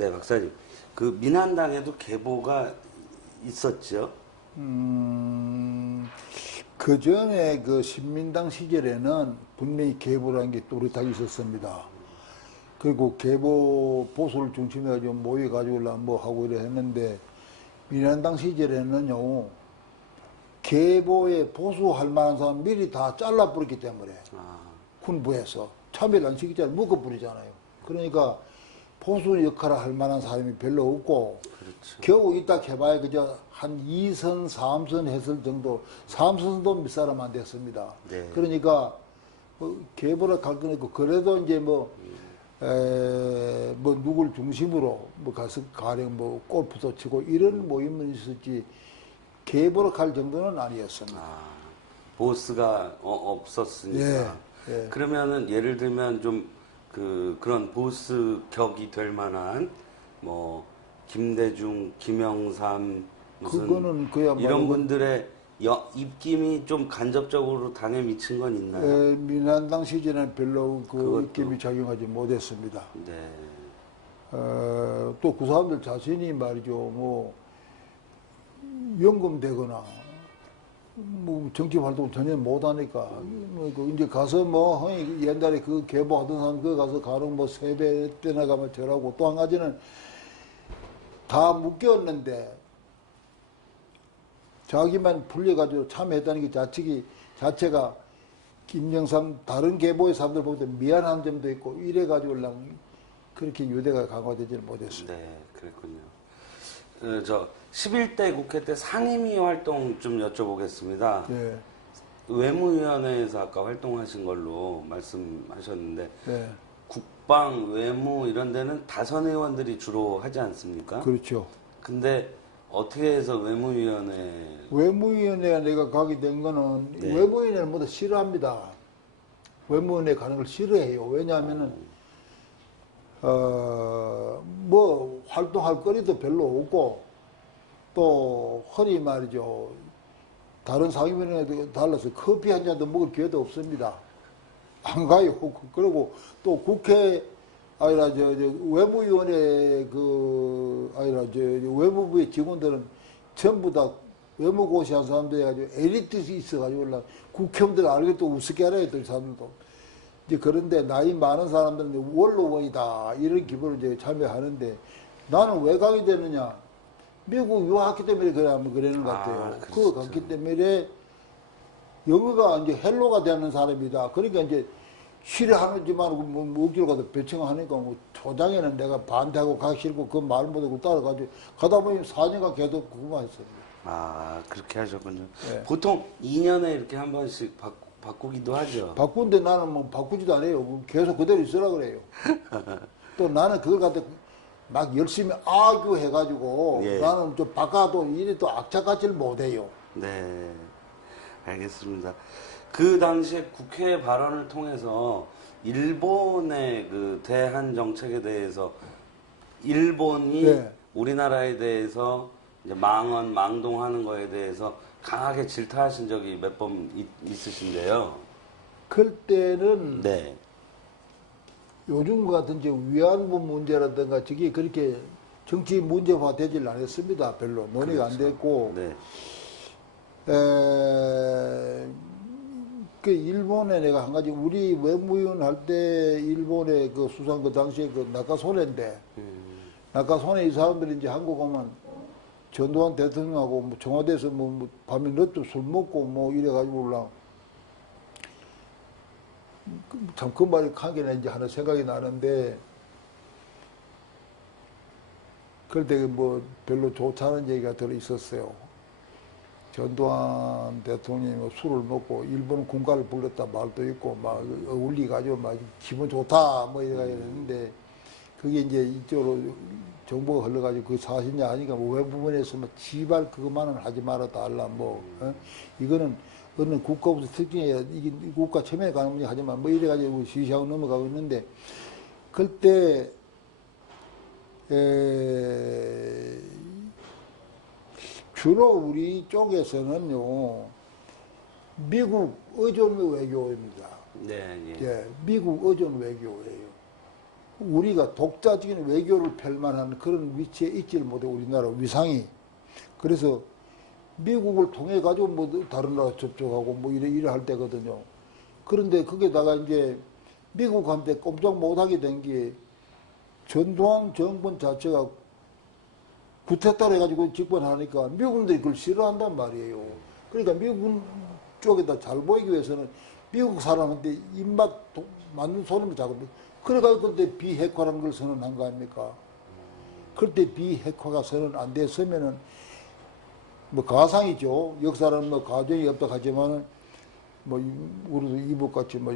네, 박사님. 그 민한당에도 계보가 있었죠? 그 전에 그 신민당 시절에는 분명히 계보라는 게 또렷하게 있었습니다. 그리고 계보 보수를 중심해가지고 모여가지고 뭐 하고 이래 했는데, 민한당 시절에는요, 계보에 보수할 만한 사람 미리 다 잘라버렸기 때문에, 군부에서 참여를 안 시키잖아요. 묶어버리잖아요. 그러니까 보수 역할을 할 만한 사람이 별로 없고, 그렇죠. 겨우 이따 해봐야 그저 한 2선, 3선 했을 정도, 3선도 몇 사람 안 됐습니다. 네. 그러니까 계보를 갈 건 있고, 그래도 이제 뭐 누굴 중심으로 뭐 가서 가령 뭐 골프도 치고 이런 모임은 있었지, 계보를 갈 정도는 아니었습니다. 보스가 없었으니까. 예, 예. 그러면은 예를 들면 좀 그런 보스 격이 될 만한 뭐 김대중, 김영삼 무슨 그거는 그야말로 이런 분들의 입김이 좀 간접적으로 당에 미친 건 있나요? 민한당 시절에는 별로 그 그것도. 입김이 작용하지 못했습니다. 네. 또 그 사람들 자신이 말이죠, 뭐 연금되거나 뭐 정치 활동 전혀 못하니까 이제 가서 뭐 옛날에 그 계보하던 사람 그 가서 가령 뭐 세배 때나 가면 저라고, 또 한 가지는 다 묶였는데 자기만 풀려가지고 참여했다는 게 자체가 김영삼 다른 계보의 사람들 보면 미안한 점도 있고 이래가지고 그렇게 유대가 강화되지는 못했어요. 네, 그랬군요. 저 11대 국회 때 상임위 활동 좀 여쭤보겠습니다. 네. 외무위원회에서 아까 활동하신 걸로 말씀하셨는데 네. 국방, 외무 이런 데는 다선 의원들이 주로 하지 않습니까? 그렇죠. 근데 어떻게 해서 외무위원회가 내가 가게 된 거는, 네. 외무위원회는 모두 싫어합니다. 외무위원회 가는 걸 싫어해요. 왜냐하면은 뭐 활동할 거리도 별로 없고, 또 흔히 말이죠, 다른 상임위원회도 달라서 커피 한 잔도 먹을 기회도 없습니다. 안 가요. 그리고 또 국회 아니라 외무위원회 외무부의 직원들은 전부 다 외무고시 한 사람들 해가지고 엘리트 있어가지고 국회의원들 알겠다 우습게 알아요, 또 사람들도. 이제 그런데 나이 많은 사람들은 원로원이다 이런 기분으로 이제 참여하는데, 나는 왜 가게 되느냐? 미국 유학했기 때문에 그러는 것 같아요. 그거 갔기 때문에 영어가 이제 헬로가 되는 사람이다. 그러니까 이제 싫어하는지만 뭐 억지로 가서 배청하니까 뭐 초장에는 내가 반대하고 가기 싫고 그 말 못하고 따라가지고 가다 보니 4년간 계속 그거만 했어요. 그렇게 하셨군요. 네. 보통 2년에 이렇게 한 번씩 바꾸기도 하죠. 바꾼데 나는 뭐 바꾸지도 않아요. 계속 그대로 있으라 그래요. 또 나는 그걸 갖다 막 열심히 아규해가지고 예. 나는 좀 바꿔도 이래 또 악착같이를 못해요. 네, 알겠습니다. 그 당시에 국회 발언을 통해서 일본의 그 대한 정책에 대해서 일본이 네. 우리나라에 대해서 이제 망동하는 거에 대해서 강하게 질타하신 적이 몇 번 있으신데요. 그때는 네. 요즘 같은 이제 위안부 문제라든가 저게 그렇게 정치 문제화 되질 않았습니다. 별로 논의가 안 됐고. 네. 그 일본에 내가 한 가지, 우리 외무위원 할 때 일본의 그 수상 그 당시에 그 나카소네인데, 나카소네 이 사람들이 이제 한국 오면 전두환 대통령하고 뭐 청와대에서 뭐 밤에 늦도 술 먹고 뭐 이래가지고 참 그 말이 하기는 이제 하나 생각이 나는데, 그럴 때 뭐 별로 좋지 않은 얘기가 들어 있었어요. 전두환 대통령이 술을 먹고 일본 군가를 불렀다 말도 있고 막 어울리가지고 막 기분 좋다 뭐 이래가 했는데, 그게 이제 이쪽으로 정보가 흘러가지고 그 사실이 아니까 뭐 외부분에서 뭐 지발 그것만은 하지 말아 달라 뭐 이거는 어느 국가부터 특징이야, 이게 국가 체면에 가는 문제 하지만 뭐 이래가지고 시시하고 넘어가고 있는데, 그때 주로 우리 쪽에서는요, 미국 의존 외교입니다. 네, 예. 예, 미국 의존 외교예요. 우리가 독자적인 외교를 펼만한 그런 위치에 있지를 못해, 우리나라 위상이. 그래서 미국을 통해 가지고 뭐 다른 나라 접촉하고 뭐 이래 할 때거든요. 그런데 거기다가 이제 미국한테 꼼짝 못하게 된 게 전두환 정권 자체가 구태타를 해가지고 집권하니까 미국들이 그걸 싫어한단 말이에요. 그러니까 미국 쪽에다 잘 보이기 위해서는 미국 사람한테 입맛 맞는 소리를 자꾸 그래가지고 그때 비핵화라는 걸 선언한 거 아닙니까? 그때 비핵화가 선언 안 됐으면은 뭐 가상이죠. 역사는 뭐 가정이 없다 하지만은 뭐 우리도 이북같이 뭐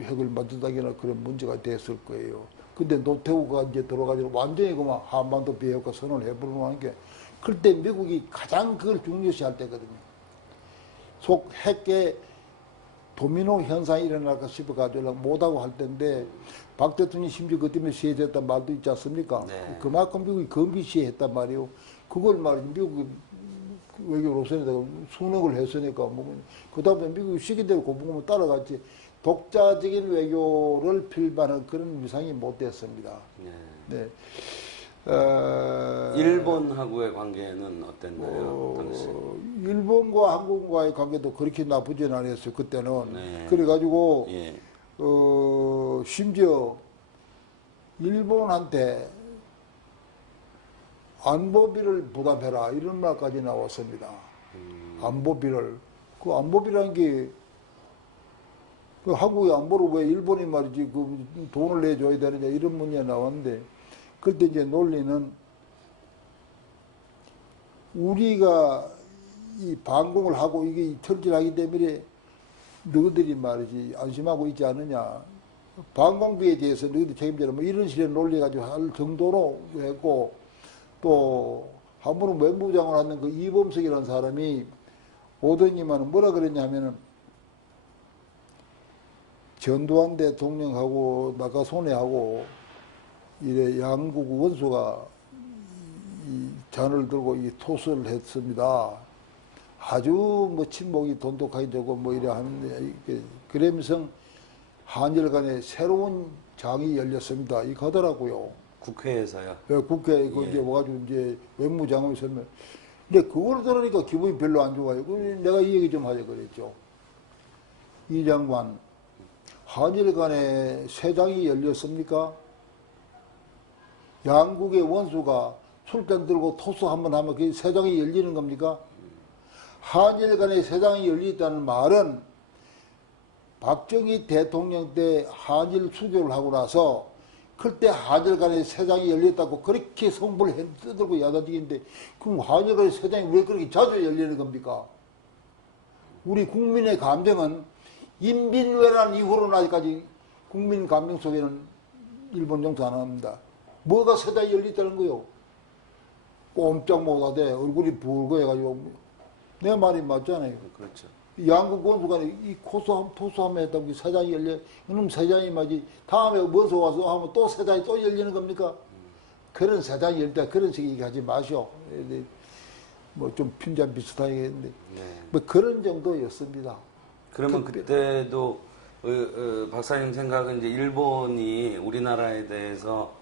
핵을 만든다거나 그런 문제가 됐을 거예요. 근데 노태우가 이제 들어가지고 완전히 그만 한반도 비핵화 선언을 해버리는 게 그때 미국이 가장 그걸 중요시할 때거든요. 속 핵의 도미노 현상이 일어날까 싶어가지고 못하고 할 때인데 박 대통령이 심지어 그 때문에 시해졌단 말도 있지 않습니까? 네. 그만큼 미국이 금기 시해했단 말이에요. 그걸 말이죠. 미국이 외교 노선에다가 순응을 했으니까 그 다음에 미국이 시기대로 고봉을 따라갔지 독자적인 외교를 필반한 그런 위상이 못 됐습니다. 네. 네. 일본하고의 관계는 어땠나요, 당시? 일본과 한국과의 관계도 그렇게 나쁘진 않았어요, 그때는. 네. 그래가지고, 예. 심지어, 일본한테 안보비를 부담해라, 이런 말까지 나왔습니다. 안보비를. 그 안보비라는 게, 그 한국의 안보를 왜 일본이 말이지, 그 돈을 내줘야 되느냐, 이런 문제가 나왔는데, 그때 이제 논리는 우리가 이 반공을 하고 이게 철질하기 때문에 너희들이 말이지 안심하고 있지 않느냐. 반공비에 대해서 너희들이 책임져라. 뭐 이런 식의 논리 가지고 할 정도로 했고 또 한 번은 외무장을 하는 그 이범석이라는 사람이 오더니만 뭐라 그랬냐면은 전두환 대통령하고 나가소네하고 이래 양국 원수가 이 잔을 들고 이 토스를 했습니다. 아주 뭐 친목이 돈독하게 되고 뭐 이래 하는데 그러면서 한일 간에 새로운 장이 열렸습니다. 이 가더라고요. 국회에서요? 네, 국회에 예. 이제 와가지고 이제 외무장관이 설명. 근데 그걸 들으니까 기분이 별로 안 좋아요. 내가 이 얘기 좀 하자 그랬죠. 이 장관, 한일 간에 새 장이 열렸습니까? 양국의 원수가 술잔 들고 토스 한번 하면 그 세장이 열리는 겁니까? 한일 간의 세장이 열리다는 말은 박정희 대통령 때 한일 수교를 하고 나서 그때 한일 간의 세장이 열렸다고 그렇게 성불을 떠들고 야단지기인데 그럼 한일 간의 세장이 왜 그렇게 자주 열리는 겁니까? 우리 국민의 감정은 인민회란 이후로는 아직까지 국민 감정 속에는 일본 용서 안 합니다. 뭐가 세장이 열렸다는 거요? 꼼짝 못하대 얼굴이 붉어 해가지고 내 말이 맞잖아요. 그렇죠. 양국 원수가 이 토수하면 했다고 세장이 열려 이놈 세장이 맞지 다음에 원수 와서 하면 또 세장이 또 열리는 겁니까? 그런 세장이 열릴 때 그런 식으로 얘기하지 마시오. 뭐 좀 핀잔 비슷하게 했는데 네. 뭐 그런 정도였습니다. 그러면 그때도 박사님 생각은 이제 일본이 우리나라에 대해서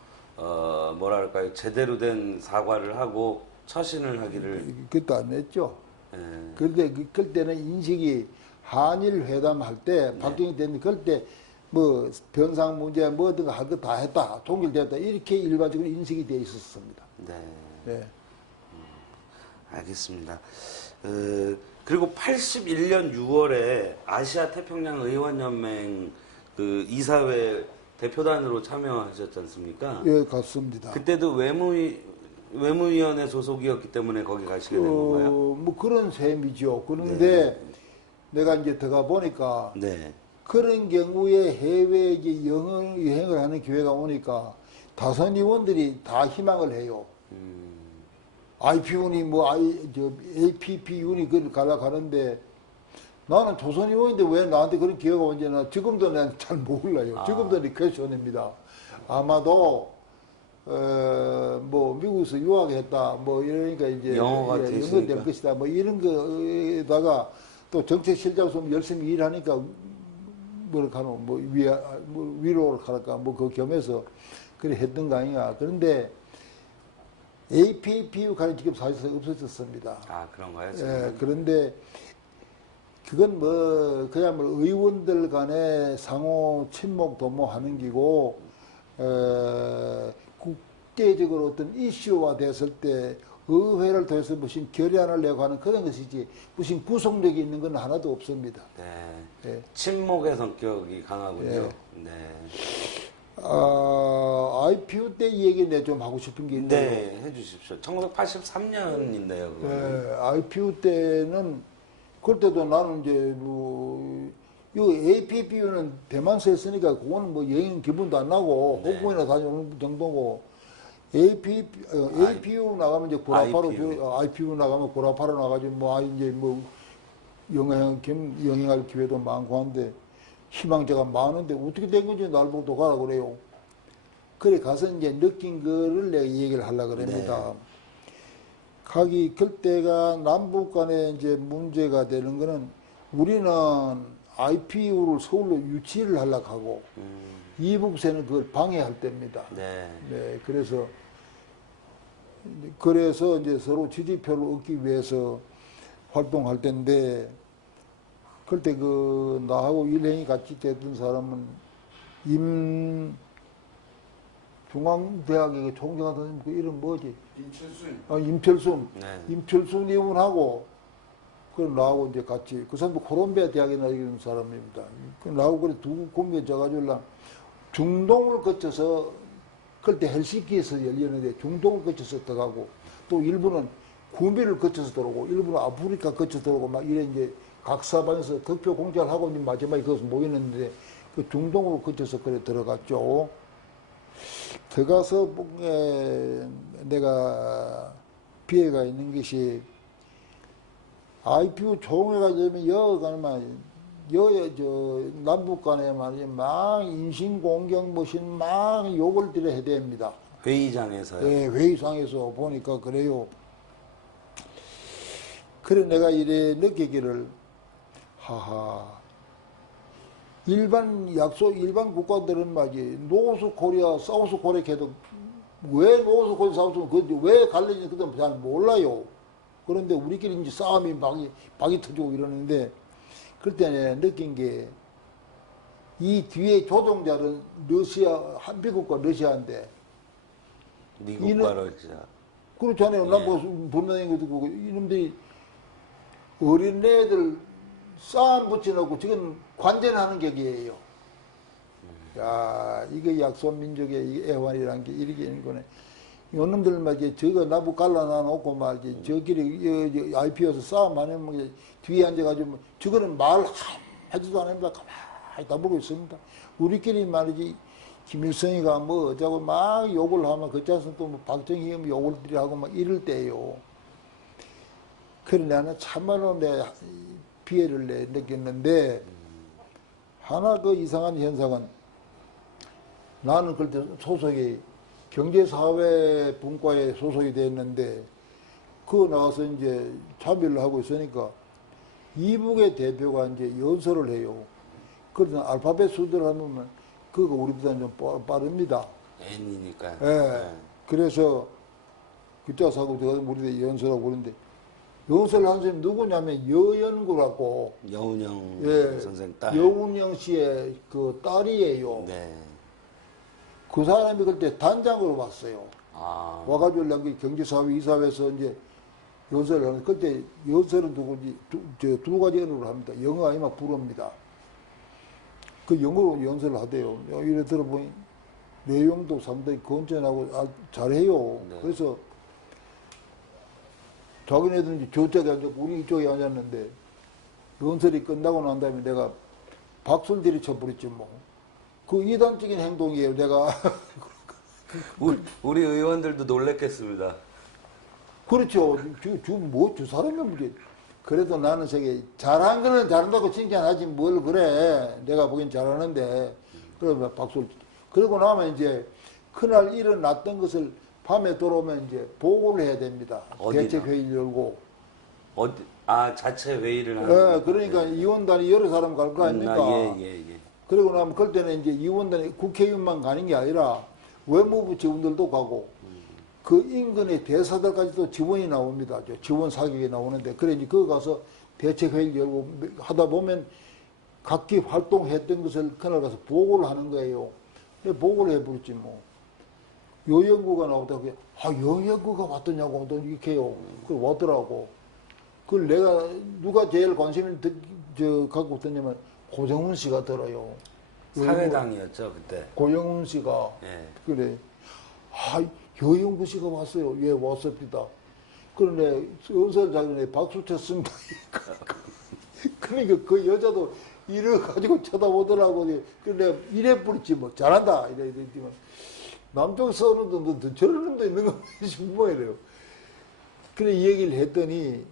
뭐랄까요 제대로 된 사과를 하고 처신을 하기를 그것도 안 했죠. 예. 그런데 그때는 인식이 한일 회담 할 때 박정희 대통령이 그때 뭐 변상 문제 뭐든 할 거 다 했다 통일됐다 이렇게 일반적으로 인식이 돼 있었습니다. 네. 네. 알겠습니다. 그리고 81년 6월에 아시아 태평양 의원연맹 그 이사회 대표단으로 참여하셨지 않습니까? 예, 같습니다. 그때도 외무위원회 소속이었기 때문에 거기 가시게 된 건가요? 뭐 그런 셈이죠. 그런데 네. 내가 이제 들어가 보니까 네. 그런 경우에 해외에 이제 여행을 하는 기회가 오니까 다선 의원들이 다 희망을 해요. IP운이 뭐 APP운이 그걸 가는데 나는 조선 의원인데 왜 나한테 그런 기회가 온지 나 지금도 난 잘 몰라요. 지금도 퀘스천입니다. 아마도 뭐 미국에서 유학했다 뭐 이러니까 이제 영어가 영어 될 것이다 뭐 이런 거에다가 또 정책 실장으로 열심히 일하니까 뭐랄까, 위로를 할까, 그 겸해서 그래 했던 거 아니야. 그런데 APPU 간에 지금 사실상 없어졌습니다. 아, 그런가요? 예, 그런데 그건 그야말로 의원들 간에 상호 친목 도모하는 기고, 국제적으로 어떤 이슈화 됐을 때 의회를 통해서 무슨 결의안을 내고 하는 그런 것이지 무슨 구속력이 있는 건 하나도 없습니다. 네. 예. 친목의 성격이 강하군요. 예. 네. IPU 때 이 얘기 내가 좀 하고 싶은 게 있는데, 네, 해주십시오. 1983년인데요. IPU 때는 그때도 나는 이제 이 APPU는 대만서 했으니까 그거는 여행 기분도 안 나고 네. 홍콩이나 다녀오는 정도고, APU 나가면 이제 고라파로 IPU 나가면 고라파로 나가지고 이제 영향할 기회도 많고 한데 희망자가 많은데 어떻게 된 건지 날 보고 또 가라 그래요. 그래 가서 이제 느낀 거를 내가 얘기를 하려고 그럽니다. 네. 가기 그때가 남북 간에 이제 문제가 되는 거는 우리는 IPU를 서울로 유치를 하려고 하고 이북세는 그걸 방해할 때입니다. 네. 네, 그래서 이제 서로 지지표를 얻기 위해서 활동할 때인데, 그때 나하고 일행이 같이 됐던 사람은 중앙대학의 총장하던 그 이름 뭐지? 임철순. 네. 임철순 의원하고, 나하고 이제 같이, 그 사람도 콜롬비아 대학에 나오는 사람입니다. 나하고 그래 두 공개 져가지고 중동을 거쳐서, 그때 헬싱키에서 열렸는데 중동을 거쳐서 들어가고, 또 일부는 구미를 거쳐서 들어오고, 일부는 아프리카 거쳐서 들어오고, 막 이래 이제 각 사방에서 득표 공작을 하고 이제 마지막에 거기서 모이는데, 그 중동으로 거쳐서 그래 들어갔죠. 들어가서 내가 피해가 있는 것이, IPU 총회가 되면 남북 간에 말이야, 막 인신공격 막 욕을 드려야 됩니다. 회의장에서요? 네, 회의장에서 보니까 그래요. 그래, 내가 이래 느끼기를, 일반 국가들은 말이지, 노스 코리아, 사우스 코리아 해도 왜 노스 코리아, 사우스 코리아, 왜 갈리는지 그건 잘 몰라요. 그런데 우리끼리 이제 싸움이 박이 터지고 이러는데, 그때 느낀 게, 이 뒤에 조종자는 미국과 러시아인데. 미국과 러시아. 그렇잖아요. 예. 난 분명히 듣고, 이놈들이 어린애들 싸움 붙여놓고 지금 관전하는 격이에요. 야, 이게 약소민족의 애환이라는 게 이렇게 있는 거네. 요놈들 말이지, 저거 나무 갈라놔 놓고 말이지, 저끼리 IP에서 싸움하는 뒤에 앉아가지고, 저거는 말 하지도 않습니다. 가만히 다 보고 있습니다. 우리끼리 말이지, 김일성이가 어쩌고 막 욕을 하면, 그짜서 또 박정희 욕을 들이하고 막 이럴 때예요. 그래, 나는 참말로 내 피해를 느꼈는데, 하나 이상한 현상은, 나는 그때 소속이 경제사회분과에 소속이 됐는데, 나가서 이제 참여를 하고 있으니까, 이북의 대표가 이제 연설을 해요. 그래서 알파벳 수들을 하면, 그거 우리보다는 좀 빠릅니다. N이니까요. 예. 네. 그래서, 그때 사고 제가 우리들 연설하고 그러는데, 연설을 한 사람이 누구냐면 여연구라고. 여운영 예, 선생 딸. 여운영 씨의 그 딸이에요. 네. 그 사람이 그때 단장으로 왔어요. 아. 와가지고 여기 경제사회 이사회에서 이제 연설을 하는데, 그때 연설은 누구지? 두 가지 언어로 합니다. 영어 아니면 불어입니다. 그 영어로 연설을 하대요. 이래 들어보니 내용도 상당히 건전하고 잘해요. 네. 그래서 자기네들은 저쪽에 앉았고 우리 이쪽에 앉았는데, 연설이 끝나고 난 다음에 내가 박수를 들이쳐버렸지 뭐. 그 이단적인 행동이에요, 내가. 우리 의원들도 놀랬겠습니다. 그렇죠. 저 사람이 뭐지. 그래도 나는 잘한 거는 잘한다고 칭찬하지 뭘 그래. 내가 보기엔 잘하는데. 그러면 박수를. 그러고 나면 이제 그날 일어났던 것을 밤에 돌아오면 이제 보고를 해야 됩니다. 어디나? 대책회의를 열고. 자체 회의를 하는. 예, 그러니까 네. 의원단이 여러 사람 갈 거 아닙니까? 예. 그러고 나면 그때는 이제 의원들이 국회의원만 가는 게 아니라 외무부 직원들도 가고 그 인근의 대사들까지도 지원이 나옵니다. 지원 사격이 나오는데 그래 이제 그거 가서 대책회의 열고 하다 보면 각기 활동했던 것을 그날 가서 보고를 하는 거예요. 보고를 해버렸지 뭐. 여연구가 나오다가 여연구가 왔더냐고 또 이렇게 해요. 그 왔더라고. 그걸 내가 누가 제일 관심을 갖고 있었냐면 고정훈 씨가 들어요. 사회당이었죠 그때. 고영훈 씨가 예. 그래. 여영구 씨가 왔어요. 예, 왔습니다. 그런데 연설 장면에 박수 쳤습니다. 그러니까 그 여자도 이래가지고 쳐다보더라고. 그런데 이래 뿌리지 뭐 잘한다 이랬지만 남쪽 서는도 너 저런 놈도 있는 거 싶어 이래요. 그래 이 얘기를 했더니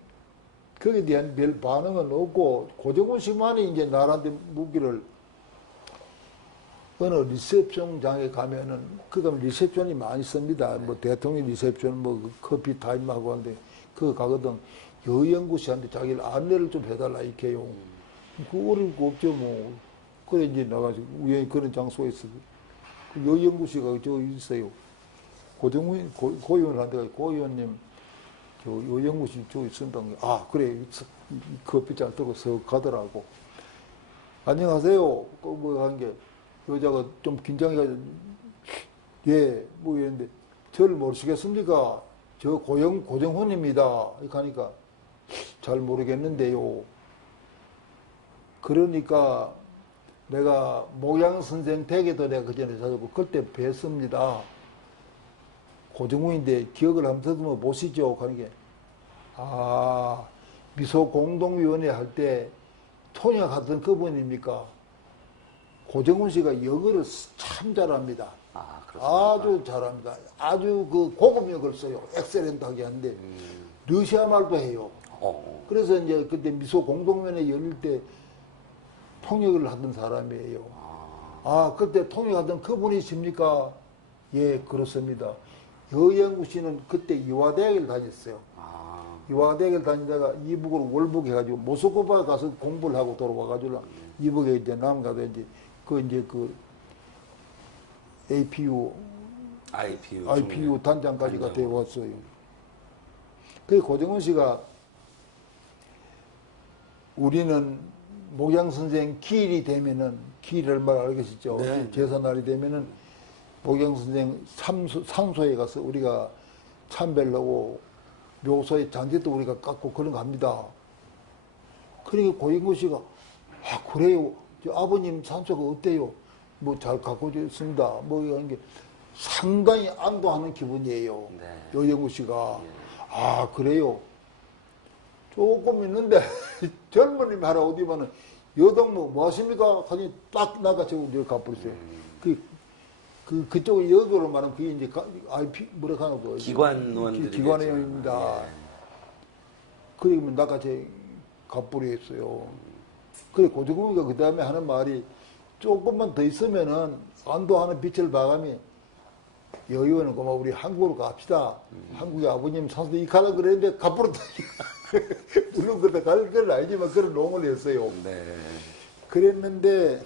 거기에 대한 별 반응은 없고 고정훈 씨만이 이제 나한테 무기를 어느 리셉션장에 가면은 그거 리셉션이 많이 씁니다. 뭐 대통령 리셉션 뭐 커피 타임하고 하는데 그거 가거든. 여영구 씨한테 자기를 안내를 좀 해달라 이렇게 해요. 그 어려울 거 없죠 뭐. 그래 이제 나가지고 우연히 그런 장소에 있어. 그 여영구 씨가 저 있어요. 고정훈 고의원한테 고의원님 저 여영구 씨 저 있습니다. 그래 커피잔 들고 서 가더라고. 안녕하세요. 뭐 한 게. 여자가 좀 긴장해가지고, 예, 뭐 이랬는데, 저를 모르시겠습니까? 저 고정훈입니다. 이렇게 하니까, 잘 모르겠는데요. 그러니까, 내가 목양선생 댁에도 내가 그 전에 찾아보고, 그때 뵀습니다. 고정훈인데, 기억을 한번 더듬어 보시죠. 하는 게, 미소공동위원회 할 때, 통역하던 그분입니까? 고정훈 씨가 영어를 참 잘합니다. 그렇습니까? 아주 잘합니다. 아주 그 고급 영어를 써요. 엑셀런트하게 하는데 러시아 말도 해요. 그래서 이제 그때 미소 공동위원회 열릴 때 통역을 하던 사람이에요. 그때 통역하던 그분이십니까? 예, 그렇습니다. 여영구 씨는 그때 이화대학을 다녔어요. 이화대학을 다니다가 이북으로 월북해가지고 모스크바 가서 공부를 하고 돌아와가지고 이북에 이제 남가서 이제 그 IPU 단장까지가 되어 왔어요. 그 고정훈 씨가 우리는 목양 선생 기일이 되면은 기일을 말 알겠죠? 네. 제사날이 되면은 목양 선생 상소에 가서 우리가 참배하고 묘소에 잔디도 우리가 깎고 그런 거 합니다. 그러니까 고정훈 씨가 그래요. 아버님 산소가 어때요? 뭐 잘 갖고 있습니다. 뭐 이런 게 상당히 안도하는 기분이에요. 네. 여영구 씨가. 그래요. 조금 있는데 젊은이들 하나 어디면은 여동 뭐 하십니까? 하니 딱 나가지고 이제 가버렸어요. 그쪽 여기로 말하면 그게 이제 IP 뭐라 하나 기관원들이 기관원입니다. 그러면 나가지 가버렸어요. 그래, 고정훈이가 그 다음에 하는 말이 조금만 더 있으면은 안도하는 빛을 봐가며 여의원은 고마 우리 한국으로 갑시다. 한국에 아버님 산소 이 가라 그랬는데 가버렸다. 물론 그때 갈 건 아니지만 그런 농을 했어요. 네. 그랬는데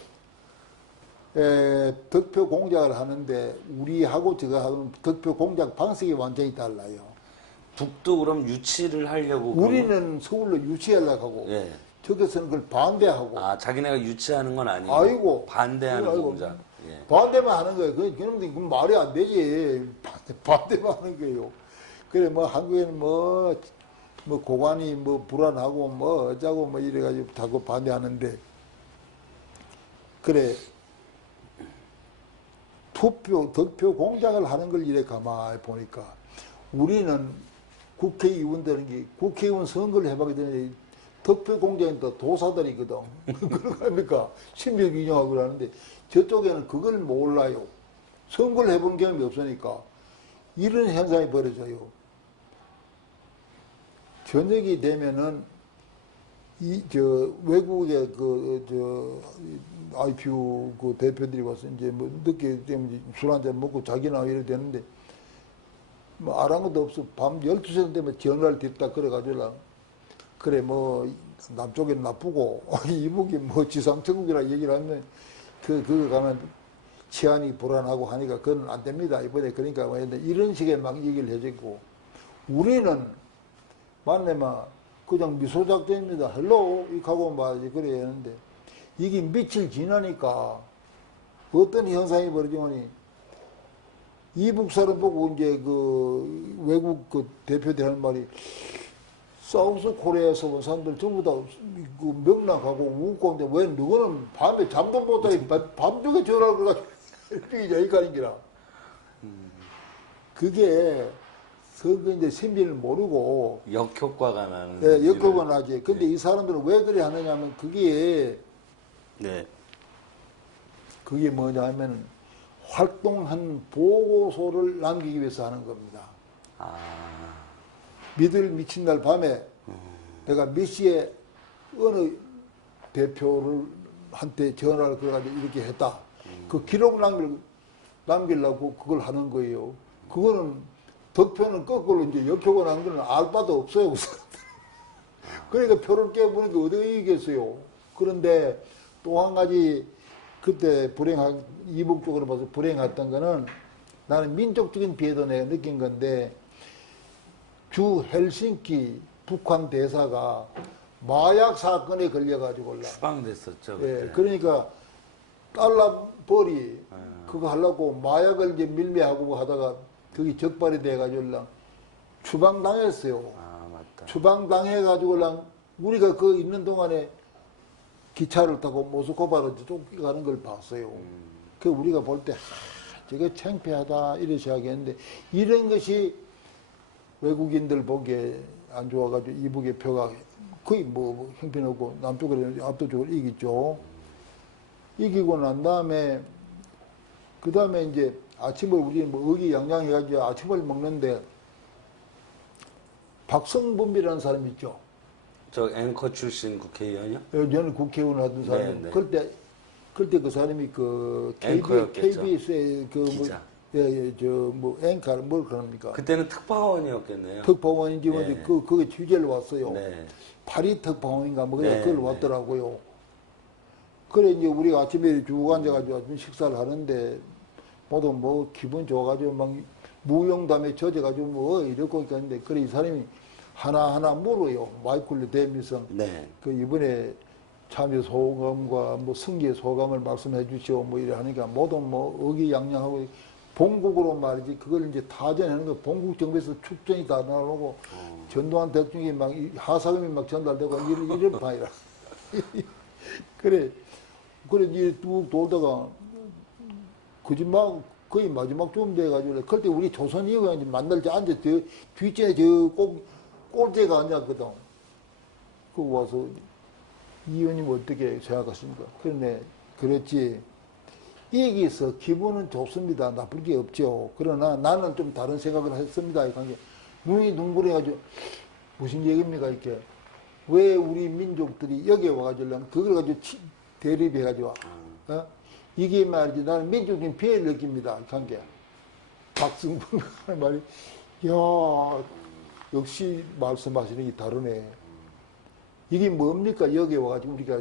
덕표 공작을 하는데 우리하고 저거하고는 덕표 공작 방식이 완전히 달라요. 북도 그럼 유치를 하려고 우리는 서울로 유치하려고 하고 예. 저기서는 그걸 반대하고. 자기네가 유치하는 건 아니고 아이고. 반대하는 공작. 예. 반대만 하는 거예요. 그놈들이 말이 안 되지. 반대만 하는 거예요. 그래, 뭐, 한국에는 뭐 고관이 뭐 불안하고 뭐 어쩌고 뭐 이래가지고 자꾸 반대하는데. 그래. 덕표 공작을 하는 걸 이래 가만히 보니까 우리는 국회의원들은 국회의원 선거를 해보게 되는데 덕표 공작은 또 도사들이거든. 그런 거 아닙니까? 신변 인용하고 그러는데 저쪽에는 그걸 몰라요. 선거를 해본 경험이 없으니까 이런 현상이 벌어져요. 저녁이 되면은 외국의 IPU 대표들이 와서 이제 뭐 늦게 되면 술 한잔 먹고 자기나 이래 되는데 뭐 알한 것도 없어. 밤 12시 되면 전화를 뒷다 그래가지고 그래 뭐 남쪽엔 나쁘고 이북이 뭐 지상천국이라 얘기를 하면 그거 가면 치안이 불안하고 하니까 그건 안 됩니다. 이번에 그러니까 이런 식의 막 얘기를 해주고 우리는 만나면 그냥 미소작전입니다. 헬로 이 가고 말이지 그래야 하는데 이게 며칠 지나니까 어떤 현상이 벌어지니 이북 사람 보고 이제 그 외국 그 대표들 하는 말이 사우스 코리아에서 온 사람들 전부 다 그 명랑하고 웃고 있는데 왜 누구는 밤에 잠도 못 자고 밤중에 전화를 그래가지고 이렇게 여기까지인기라. 그게 이제 신비를 모르고 역효과가 나는. 예, 역효과 나지. 근데 이 사람들은 왜 그래 하느냐면 그게 네. 그게 뭐냐면 활동한 보고서를 남기기 위해서 하는 겁니다. 아. 믿을 미친 날 밤에 내가 몇 시에 어느 대표를 한테 전화를 걸어가지고 이렇게 했다. 그 기록 남기려고 그걸 하는 거예요. 그거는 덕표는 거꾸로 이제 역효가 난 거는 알 바도 없어요. 그러니까 표를 깨보니까 어디 이겠어요. 그런데 또 한 가지 그때 이북 쪽으로 봐서 불행했던 거는 나는 민족적인 피해도 내가 느낀 건데 주 헬싱키 북한 대사가 마약 사건에 걸려가지고 추방됐었죠. 예, 그때. 그러니까 달러벌이 그거 하려고 마약을 이제 밀매하고 하다가 거기 적발이 돼가지고 추방당했어요. 아, 맞다. 추방당해가지고 우리가 그 있는 동안에 기차를 타고 모스크바로 쫓겨가는 걸 봤어요. 그 우리가 볼 때 저게 창피하다 이렇게 생각했는데 이런 것이 외국인들 보기에 안 좋아가지고 이북의 표가 거의 뭐 형편없고 남쪽으로 압도적으로 이기죠. 이기고 난 다음에 그 다음에 이제 아침을 우리는 뭐 의기양양해가지고 아침을 먹는데 박성범이라는 사람 있죠. 저 앵커 출신 국회의원이요? 저는 국회의원 하던 사람. 네. 그때 그 사람이 그 앵커였겠죠. KBS의 그 기자. 뭐 앵커 뭘 그럽니까? 그때는 특파원이었겠네요. 특파원인지 네. 뭔지 그게 취재를 왔어요. 네. 파리 특파원인가 뭐 네, 그걸 네. 왔더라고요. 그래 이제 우리가 아침에 쭉 앉아가지고 아침 식사를 하는데 모두 뭐 기분 좋아가지고 막 무용담에 젖어가지고 뭐 이러고 있는데 그래 이 사람이 하나하나 물어요. 마이크를 대면서 네. 그 이번에 참여 소감과 뭐 승리의 소감을 말씀해 주시오 뭐 이래 하니까 모두 뭐 의기양양하고 본국으로 말이지 그걸 이제 타전하는 거 본국 정부에서 축전이 다 나오고 전두환 대통령이 막 하사금이 막 전달되고 이런 판이라. 그래 이제 뚝 돌다가 거짓말 거의 마지막 쯤 돼가지고 그때 우리 조선 이후에 만날 때 앉아 뒷전에 꼴대가 앉았거든. 그 와서 이 의원님 어떻게 생각하십니까? 그러네 그랬지. 여기서 기분은 좋습니다. 나쁠 게 없죠. 그러나 나는 좀 다른 생각을 했습니다. 이 관계. 눈이 둥그래가지고 무슨 얘기입니까 이렇게. 왜 우리 민족들이 여기에 와가지고 그걸 가지고 대립해가지고 이게 말이지 나는 민족적인 피해를 느낍니다. 이 관계. 박승범 하는 말이 야 역시 말씀하시는 게 다르네. 이게 뭡니까 여기에 와가지고 우리가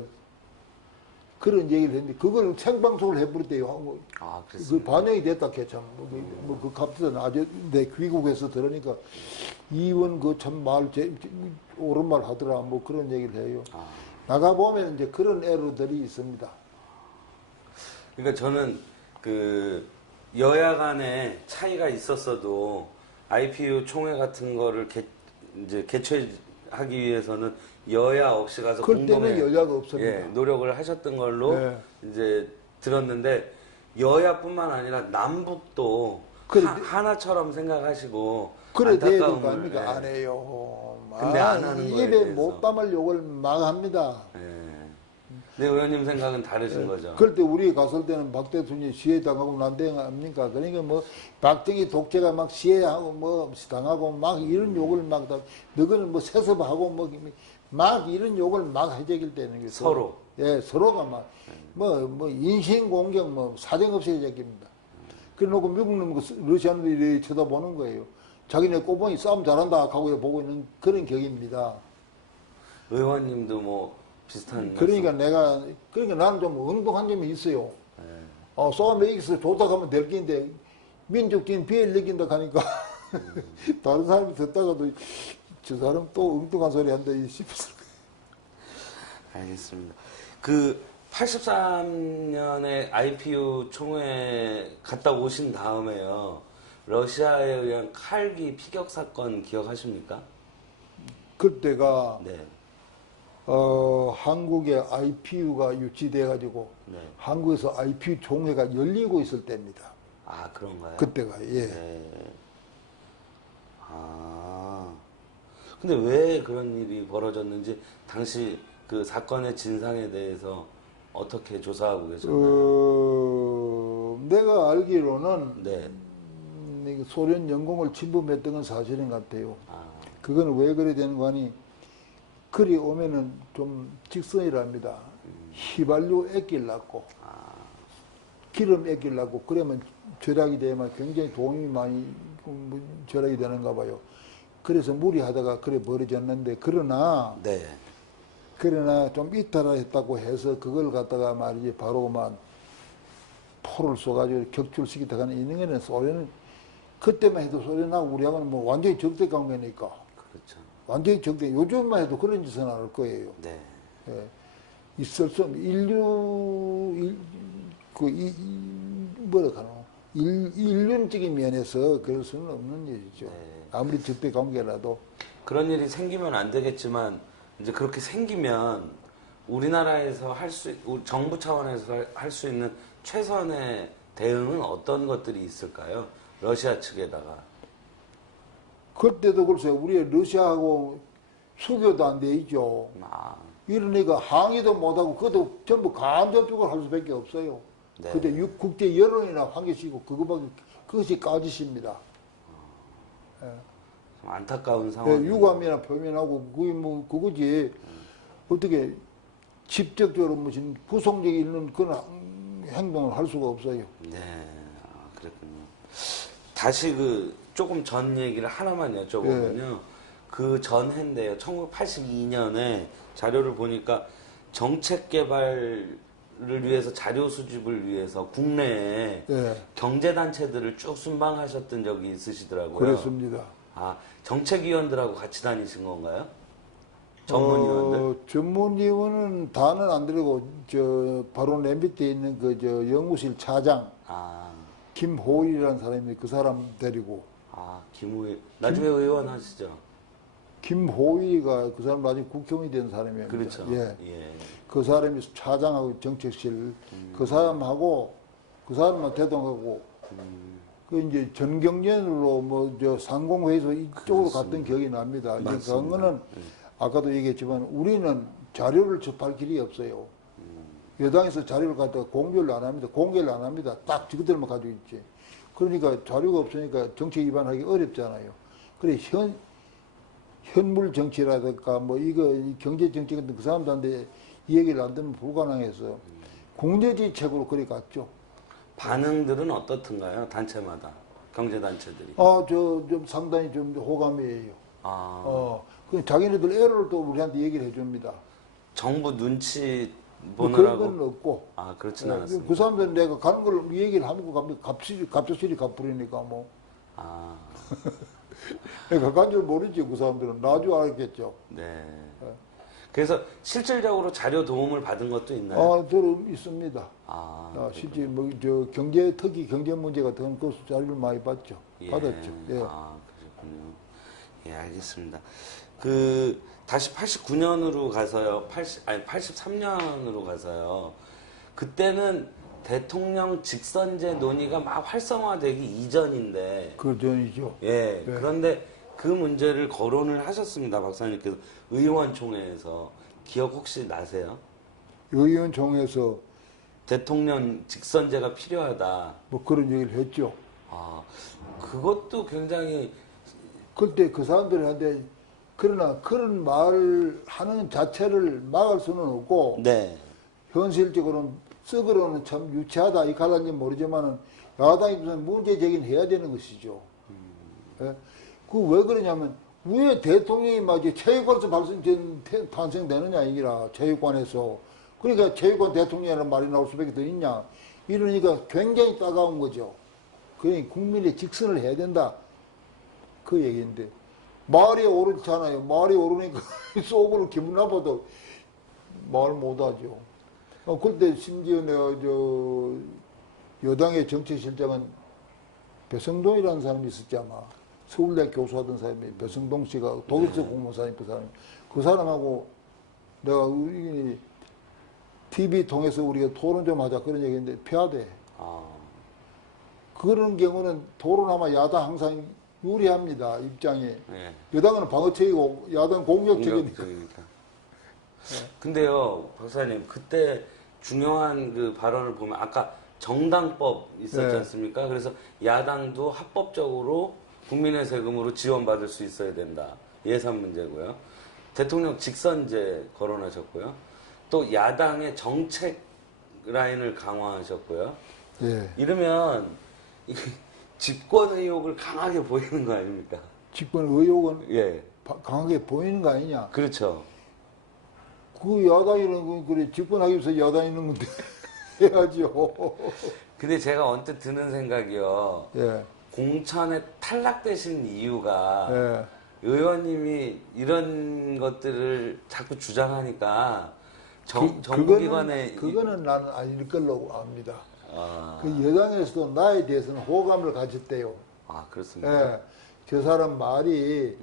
그런 얘기를 했는데 그걸 생방송을 해버렸대요. 아, 그 그렇습니다. 반영이 됐다 개참. 그 갑자기 아주 내 귀국에서 들으니까 이원 그 참 말 옳은 말 하더라. 뭐 그런 얘기를 해요. 아. 나가 보면 이제 그런 에러들이 있습니다. 그러니까 저는 그 여야 간에 차이가 있었어도 IPU 총회 같은 거를 이제 개최하기 위해서는 여야 없이 가서 그때는 공동에 여야가 없습니다. 예, 노력을 하셨던 걸로 네. 이제 들었는데 여야뿐만 아니라 남북도 그래, 하나처럼 생각하시고 그래 돼야 될 거 안타까움을, 아닙니까? 예. 안 해요. 근데 안 하는 거에 입에 대해서. 못 담을 욕을 막 합니다. 예. 근데 의원님 생각은 다르신 거죠. 그럴 때 우리 갔을 때는 박 대통령이 시해 당하고 난대합니까? 그러니까 뭐 박정희 독재가 막 시해하고 뭐 당하고 막 이런 욕을 막 너희는 뭐 세습하고 막 이런 욕을 막 해제길 때는 게 서로. 예 서로가 막 뭐 인신공격 뭐 사정없이 해제깁니다. 그래놓고 미국은 러시아는 이렇게 쳐다보는 거예요. 자기네 꼬봉이 싸움 잘한다 하고 보고 있는 그런 격입니다. 의원님도 뭐 비슷한 그러니까 그러니까 나는 좀 엉뚱한 점이 있어요. 싸움에 이겨서 좋다 하면 될 긴데 민족주의는 비애를 느낀다 하니까 다른 사람이 듣다가도 저 사람 또 엉뚱한 소리 한다 싶었을 거예요. 알겠습니다. 그 83년에 IPU 총회 갔다 오신 다음에요. 러시아에 의한 칼기 피격 사건 기억하십니까? 그때가 네. 한국에 IPU가 유치돼가지고 네. 한국에서 IPU 총회가 열리고 있을 때입니다. 아, 그런가요? 그때가 예. 네. 아. 근데 왜 그런 일이 벌어졌는지 당시 그 사건의 진상에 대해서 어떻게 조사하고 계셨나요? 내가 알기로는 네. 이게 소련 영공을 침범했던 건 사실인 것 같아요. 아, 그거는 왜 그래 되는 거 아니? 그리 오면은 좀 직선이랍니다. 휘발유 액길라고 기름 액길라고 그러면 절약이 되면 굉장히 도움이 많이 절약이 되는가 봐요. 그래서 무리하다가 그래 버려졌는데 그러나 네. 좀 이탈했다고 해서 그걸 갖다가 말이지 바로만 포를 쏘가지고 격출시키다가 있는 거는 소련은 그때만 해도 소련하고 우리하고는 뭐 완전히 적대 관계니까 그렇죠. 완전히 적대. 요즘만 해도 그런 짓은 안 할 거예요. 네. 예. 있을 수 없는 뭐라 하노? 인륜적인 면에서 그럴 수는 없는 일이죠. 네. 아무리 적대 관계라도. 그런 일이 생기면 안 되겠지만 이제 그렇게 생기면 우리나라에서 정부 차원에서 할 수 있는 최선의 대응은 어떤 것들이 있을까요? 러시아 측에다가. 그때도 글쎄 우리 러시아하고 수교도 안 돼 있죠. 아, 이러니까 항의도 못하고 그것도 전부 간접적으로 할 수밖에 없어요. 네. 그때 국제 여론이나 환기시고 그것이 까짓입니다. 좀 안타까운 예, 상황. 유감이나 표면하고 그게 뭐 그거지 어떻게 직접적으로 무슨 구속력이 있는 그런 행동을 할 수가 없어요. 네, 아, 그랬군요. 다시 조금 전 얘기를 하나만 여쭤보면요. 그 전해인데요. 1982년에 자료를 보니까 정책 개발을 위해서 자료 수집을 위해서 국내에 예, 경제단체들을 쭉 순방하셨던 적이 있으시더라고요. 그렇습니다. 아, 정책위원들하고 같이 다니신 건가요? 전문위원들? 전문위원은 다는 안 드리고 바로 내 밑에 있는 연구실 차장 아, 김호일이라는 사람이 그 사람 데리고 김우일. 나중에 의원 하시죠? 김호일이가 그 사람 나중에 국회의원이 된 사람이에요. 그렇죠. 예. 예. 그 사람이 차장하고 정책실 그 사람하고 그 사람만 대동하고 그 이제 전경련으로 상공회의소 이쪽으로 갔던 기억이 납니다. 이제 그거는 아까도 얘기했지만 우리는 자료를 접할 길이 없어요. 여당에서 자료를 갖다가 공개를 안 합니다. 딱 지그들만 가지고 있지. 그러니까 자료가 없으니까 정책 위반하기 어렵잖아요. 그래 현물 정치라든가 경제 정치 같은 그 사람들한테 이 얘기를 안 들으면 불가능해서 국내지책으로 그래 갔죠. 반응들은 어떻던가요? 단체마다 경제단체들이. 좀 상당히 좀 호감이에요. 아, 그 자기네들 애를 또 우리한테 얘기를 해줍니다. 정부 눈치 그런 보느라고. 건 없고. 아, 그렇진 않았습니다. 그 사람들은 내가 가는 걸 얘기를 하고 가면 갑작스레 갚으려니까 뭐. 아, 내가 간 줄 모르지 그 사람들은 나중에 알겠죠. 네. 그래서 실질적으로 자료 도움을 받은 것도 있나요? 저는 있습니다. 실제 특히 경제 문제 같은 그 자료를 많이 받죠. 예. 받았죠. 예. 아, 그렇군요. 예, 알겠습니다. 다시 89년으로 가서요. 83년으로 가서요. 그때는 대통령 직선제 논의가 막 활성화되기 이전인데. 그 전이죠. 예. 그런데 그 문제를 거론을 하셨습니다. 박사님께서 의원총회에서. 기억 혹시 나세요? 의원총회에서 대통령 직선제가 필요하다. 그런 얘기를 했죠. 그것도 굉장히. 그때 그 사람들한테 그러나 그런 말을 하는 자체를 막을 수는 없고 네. 현실적으로는 썩으로는 참 유치하다 이 갈란지 모르지만은 야당이 무슨 문제 제기는 해야 되는 것이죠. 예? 그 왜 그러냐면 왜 대통령이 맞지 체육관에서 탄생되느냐 이기라 체육관에서 그러니까 체육관 대통령이라는 말이 나올 수밖에 더 있냐 이러니까 굉장히 따가운 거죠. 그러니 국민의 직선을 해야 된다. 그 얘기인데 말이 오르잖아요. 말이 오르니까 속으로 기분 나빠도 말 못하죠. 그때 심지어 내가 여당의 정책실장은 배성동이라는 사람이 있었지 아마. 서울대 교수하던 사람이 배성동 씨가 독일서 공무원사님 그 사람이. 그 사람하고 내가 TV 통해서 우리가 토론 좀 하자 그런 얘기했는데 폐하대. 그런 경우는 토론하면 야당 항상 유리합니다. 입장이. 네. 여당은 방어책이고 야당 공격책이니까. 공격적이니까. 근데요, 박사님, 그때 중요한 그 발언을 보면 아까 정당법 있었지 네. 않습니까? 그래서 야당도 합법적으로 국민의 세금으로 지원받을 수 있어야 된다. 예산 문제고요. 대통령 직선제 거론하셨고요. 또 야당의 정책 라인을 강화하셨고요. 예. 이러면 이 집권 의혹을 강하게 보이는 거 아닙니까? 집권 의혹은 예. 강하게 보이는 거 아니냐. 그렇죠. 그 야당이는 그래 집권하기 위해서 야당 있는 건데 해야죠. 근데 제가 언뜻 드는 생각이요. 예. 공천에 탈락되신 이유가 예. 의원님이 이런 것들을 자꾸 주장하니까 정부기관에 그거는 나는 아닐 걸로 압니다. 아, 그 여당에서도 나에 대해서는 호감을 가졌대요. 그렇습니다. 예. 저 사람 말이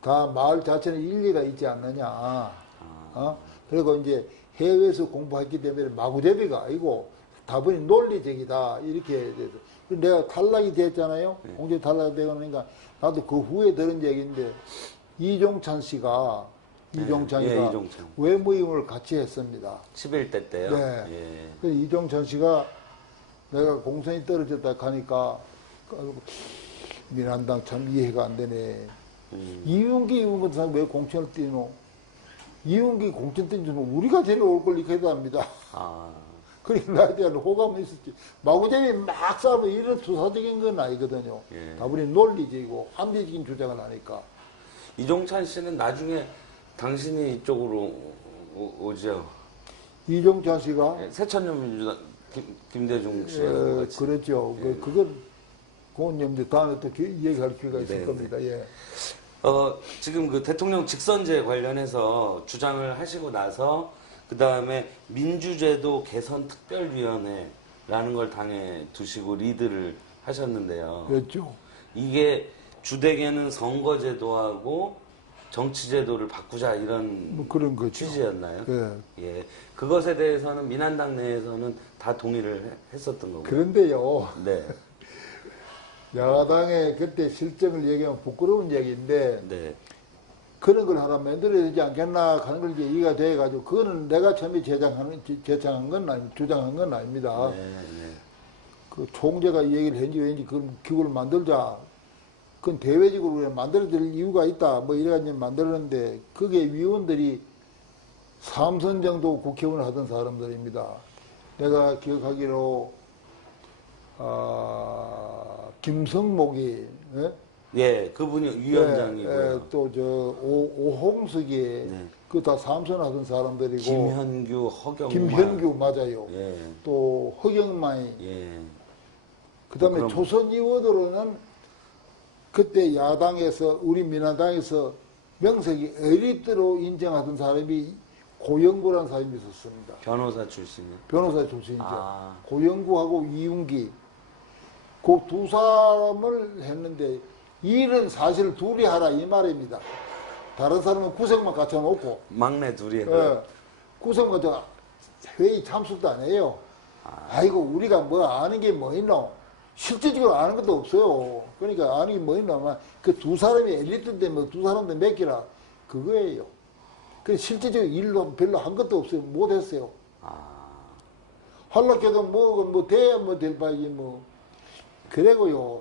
다 말 자체는 일리가 있지 않느냐. 그리고 이제 해외에서 공부했기 때문에 마구대비가 아니고 다분히 논리적이다. 이렇게 돼서. 내가 탈락이 됐잖아요. 공천 탈락이 되고 나니까 나도 그 후에 들은 얘기인데 이종찬 씨가 이종찬이가 이종찬. 외무임을 같이 했습니다. 11대 때요? 네. 예. 그래서 이종찬 씨가 내가 공천이 떨어졌다 하니까 민한당 참 이해가 안 되네. 이윤기 의원 같은 사람 왜 공천을 뛰노? 이윤기 공천 뛴 줄은 우리가 제일 올 걸 이렇게 합니다. 그러니까 나에 대한 호감은 있었지. 마구잡이 막 싸우면 이런 투사적인 건 아니거든요. 예. 다분히 논리적이고 합리적인 주장을 하니까. 이종찬 씨는 나중에 당신이 이쪽으로 오죠. 이종찬 씨가 예, 새천년 민주당 김대중 씨하고 같이. 그랬죠. 예. 그건 이제 다음에 또 얘기할 기회가 있을 네, 겁니다. 예. 지금 그 대통령 직선제 관련해서 주장을 하시고 나서 그 다음에 민주제도 개선 특별위원회라는 걸 당에 두시고 리드를 하셨는데요. 그렇죠. 이게 주되게는 선거제도하고 정치제도를 바꾸자 이런 뭐 그런 거죠. 취지였나요? 예. 예. 그것에 대해서는 민한당 내에서는 다 동의를 했었던 거고요. 그런데요. 네. 야당의 그때 실정을 얘기하면 부끄러운 얘기인데 네. 그런 걸 하나 만들어야 되지 않겠나 하는 걸 이제 이해가 돼가지고 그거는 내가 처음에 제창한 건 주장한 건 아닙니다. 네, 네. 그 총재가 이 얘기를 했는지 왠지 그 기구를 만들자. 그건 대외적으로 그래 만들어야 될 이유가 있다. 뭐 이래가지고 만들었는데 그게 위원들이 3선 정도 국회의원을 하던 사람들입니다. 내가 기억하기로 김성목이 예? 예, 그분이 위원장이고요. 또 저 오홍석이 네. 그 다 3선 하던 사람들이고 김현규, 허경만. 김현규 맞아요. 예. 또 허경만이 예. 그다음에 그럼- 초선 의원으로는 그때 야당에서 우리 민한당에서 명색이 엘리트로 인정하던 사람이 고영구라는 사람이 있었습니다. 변호사 출신이요. 변호사 출신이죠. 아. 고영구하고 이윤기 그 두 사람을 했는데 일은 사실 둘이 하라 이 말입니다. 다른 사람은 구석만 갖춰놓고 막내 둘이에요. 예, 구석만 저 회의 참석도 안 해요. 아이고 우리가 뭐 아는 게 뭐 있노? 실질적으로 아는 것도 없어요. 그러니까 아는 게 뭐 있노? 그 두 사람이 엘리트인데 뭐 두 사람도 맡기라 그거예요. 그 실질적으로 일로 별로 한 것도 없어요. 못했어요. 할락해도 뭐 돼야 뭐 될 바이지 뭐. 그리고요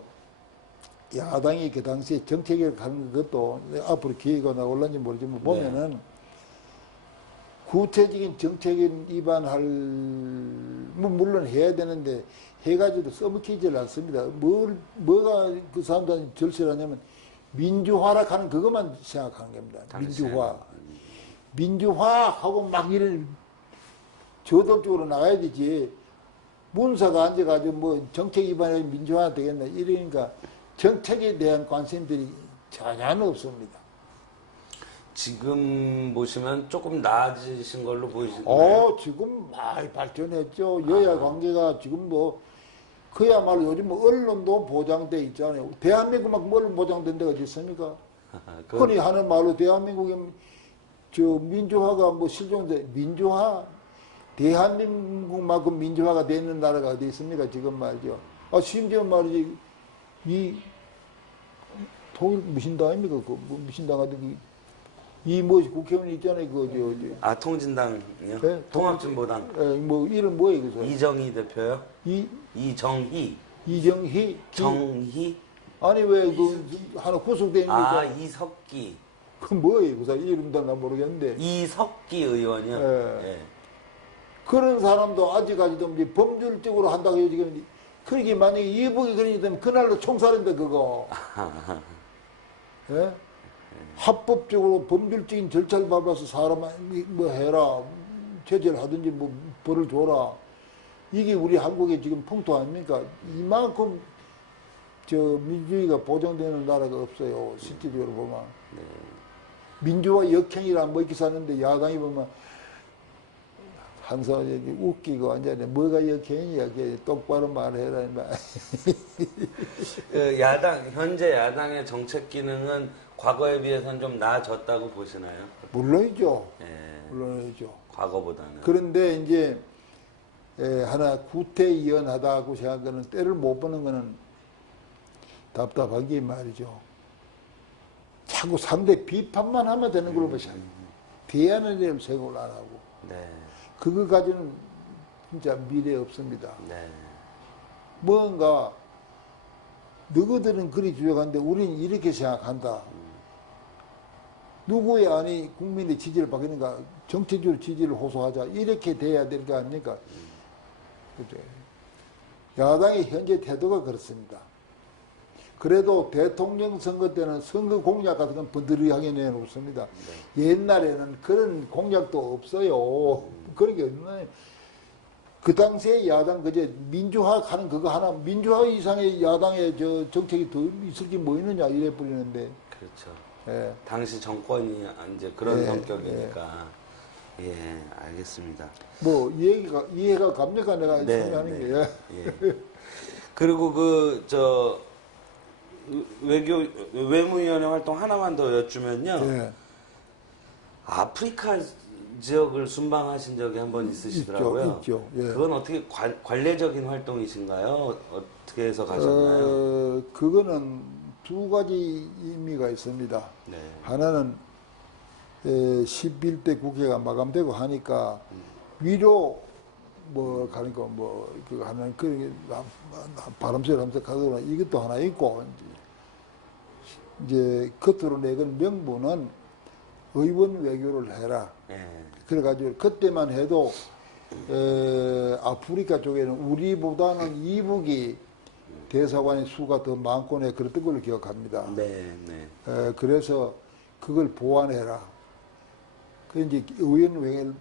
야당이 그 당시에 정책을 가는 것도 앞으로 기회가 나올는지 모르지만 보면은 구체적인 정책인 위반할 뭐 물론 해야 되는데 해가지고 써먹히질 않습니다. 뭐가 그 사람들이 절실하냐면 민주화라 하는 그것만 생각하는 겁니다. 민주화하고 막 이런 저돌적으로 나가야 되지. 문사가 앉아가지고 뭐 정책 위반이 민주화 되겠나 이러니까 정책에 대한 관심들이 전혀 없습니다. 지금 보시면 조금 나아지신 걸로 보이시나요? 지금 많이 발전했죠. 여야 관계가 지금 뭐 그야말로 요즘 뭐 언론도 보장돼 있잖아요. 대한민국만큼 언론 보장된 데가 어디 있습니까? 흔히 하는 말로 대한민국의 저 민주화가 뭐 실종돼 민주화 대한민국만큼 민주화가 되는 나라가 어디 있습니까? 지금 말이죠. 심지어 말이지 이 통일 무신당 아닙니까? 뭐 무신당 같은 이 국회의원 있잖아요. 어디. 통진당이요? 네? 통합진보당. 뭐 이름 뭐예요? 그죠? 이정희 대표요? 이정희. 이정희? 정희? 아니 왜 하나 구속되니까 이석기. 그 뭐예요? 그 사람 이름도 나 모르겠는데. 이석기 의원이요? 예. 그런 사람도 아직까지도 이제 법률적으로 한다고 해요. 지금 그러게 만약에 이북이 그러니 되면 그날로 총살인데 그거. 예? 합법적으로 법률적인 절차를 밟아서 사람 뭐 해라 제재를 하든지 뭐 벌을 줘라. 이게 우리 한국의 지금 풍토 아닙니까? 이만큼 저 민주주의가 보장되는 나라가 없어요. 실질적으로 보면. 민주화 역행이라 뭐 이렇게 사는데 야당이 보면 항상 여기 웃기고 완전히 뭐가 역행이야. 똑바로 말해라. 현재 야당의 정책 기능은 과거에 비해서는 좀 나아졌다고 보시나요? 물론이죠. 예. 물론이죠. 과거보다는. 그런데 이제 하나 구태의연하다고 생각하는 때를 못 보는 거는 답답하게 말이죠. 자꾸 상대 비판만 하면 되는 걸로 보시면 대안을 내면 생각을 안 하고 네. 그거 가지고는 진짜 미래 없습니다. 네. 뭔가 너희들은 그리 주장하는데 우리는 이렇게 생각한다. 누구의 안이 국민의 지지를 받겠는가? 정치적으로 지지를 호소하자. 이렇게 돼야 될 거 아닙니까? 그죠? 야당의 현재 태도가 그렇습니다. 그래도 대통령 선거 때는 선거 공약 같은 건 번들이하게 내놓습니다. 옛날에는 그런 공약도 없어요. 그런 게 없나요? 그 당시에 야당 그제 민주화 하는 그거 하나 민주화 이상의 야당의 저 정책이 더 있을 게 뭐 있느냐 이래 버리는데. 그렇죠. 예. 당시 정권이 이제 그런 예, 성격이니까. 예, 알겠습니다. 뭐 이해가 갑니까 내가 설명하는 게. 예. 그리고 외무위원회 활동 하나만 더 여쭈면요. 예. 아프리카 지역을 순방하신 적이 한 번 있으시더라고요. 있죠. 예. 그건 어떻게 관례적인 활동이신가요? 어떻게 해서 가셨나요? 그거는 두 가지 의미가 있습니다. 네. 하나는 11대 국회가 마감되고 하니까 위로 뭐 가니까 뭐 그거 하는 그 바람소리 하면서 가거나 이것도 하나 있고 이제 겉으로 내건 명분은 의원 외교를 해라. 예. 그래가지고 그때만 해도 아프리카 쪽에는 우리보다는 이북이 대사관의 수가 더 많고 내 그랬던 걸로 기억합니다. 네, 네. 그래서 그걸 보완해라. 그 이제 의원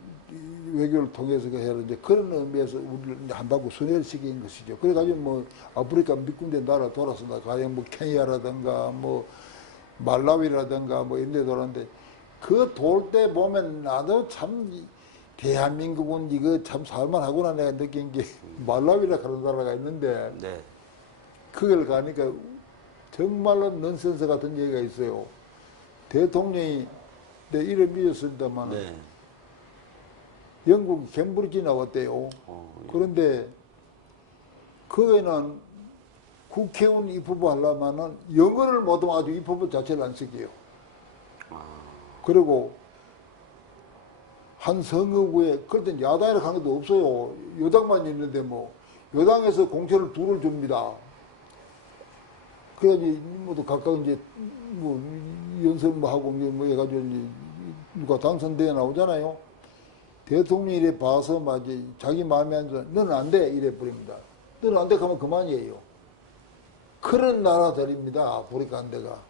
외교를 통해서 해야 이제 그런 의미에서 우리를 한 바퀴 순회를 시킨 것이죠. 그래가지고 뭐 아프리카 몇 군데 나라 돌아서 가령 뭐 케냐라든가 뭐 말라위라든가 뭐 이런 데 돌았는데 그 돌 때 보면 나도 참 대한민국은 이거 참 살만하구나 내가 느낀 게 말라위라 그런 나라가 있는데 네. 그걸 가니까 정말로 넌센스 같은 얘기가 있어요. 대통령이 내 이름 잊었습니다만 네. 영국 캠브리지 나왔대요. 예. 그런데 거기는 국회의원 입법 하려면은 영어를 못하면 아주 입법 자체를 안 시켜요. 그리고 한 선거구에 그때 야당이라 한 것도 없어요. 여당만 있는데 뭐 여당에서 공천을 둘을 줍니다. 그래야지 모두 각각 이제 뭐 연설 뭐 하고 뭐 해가지고 이제 누가 당선되어 나오잖아요. 대통령이 이래 봐서 막 이제 자기 마음에 안 들어 너는 안 돼 이래 버립니다. 너는 안 돼 하면 그만이에요. 그런 나라들입니다. 아프리카 한 데가.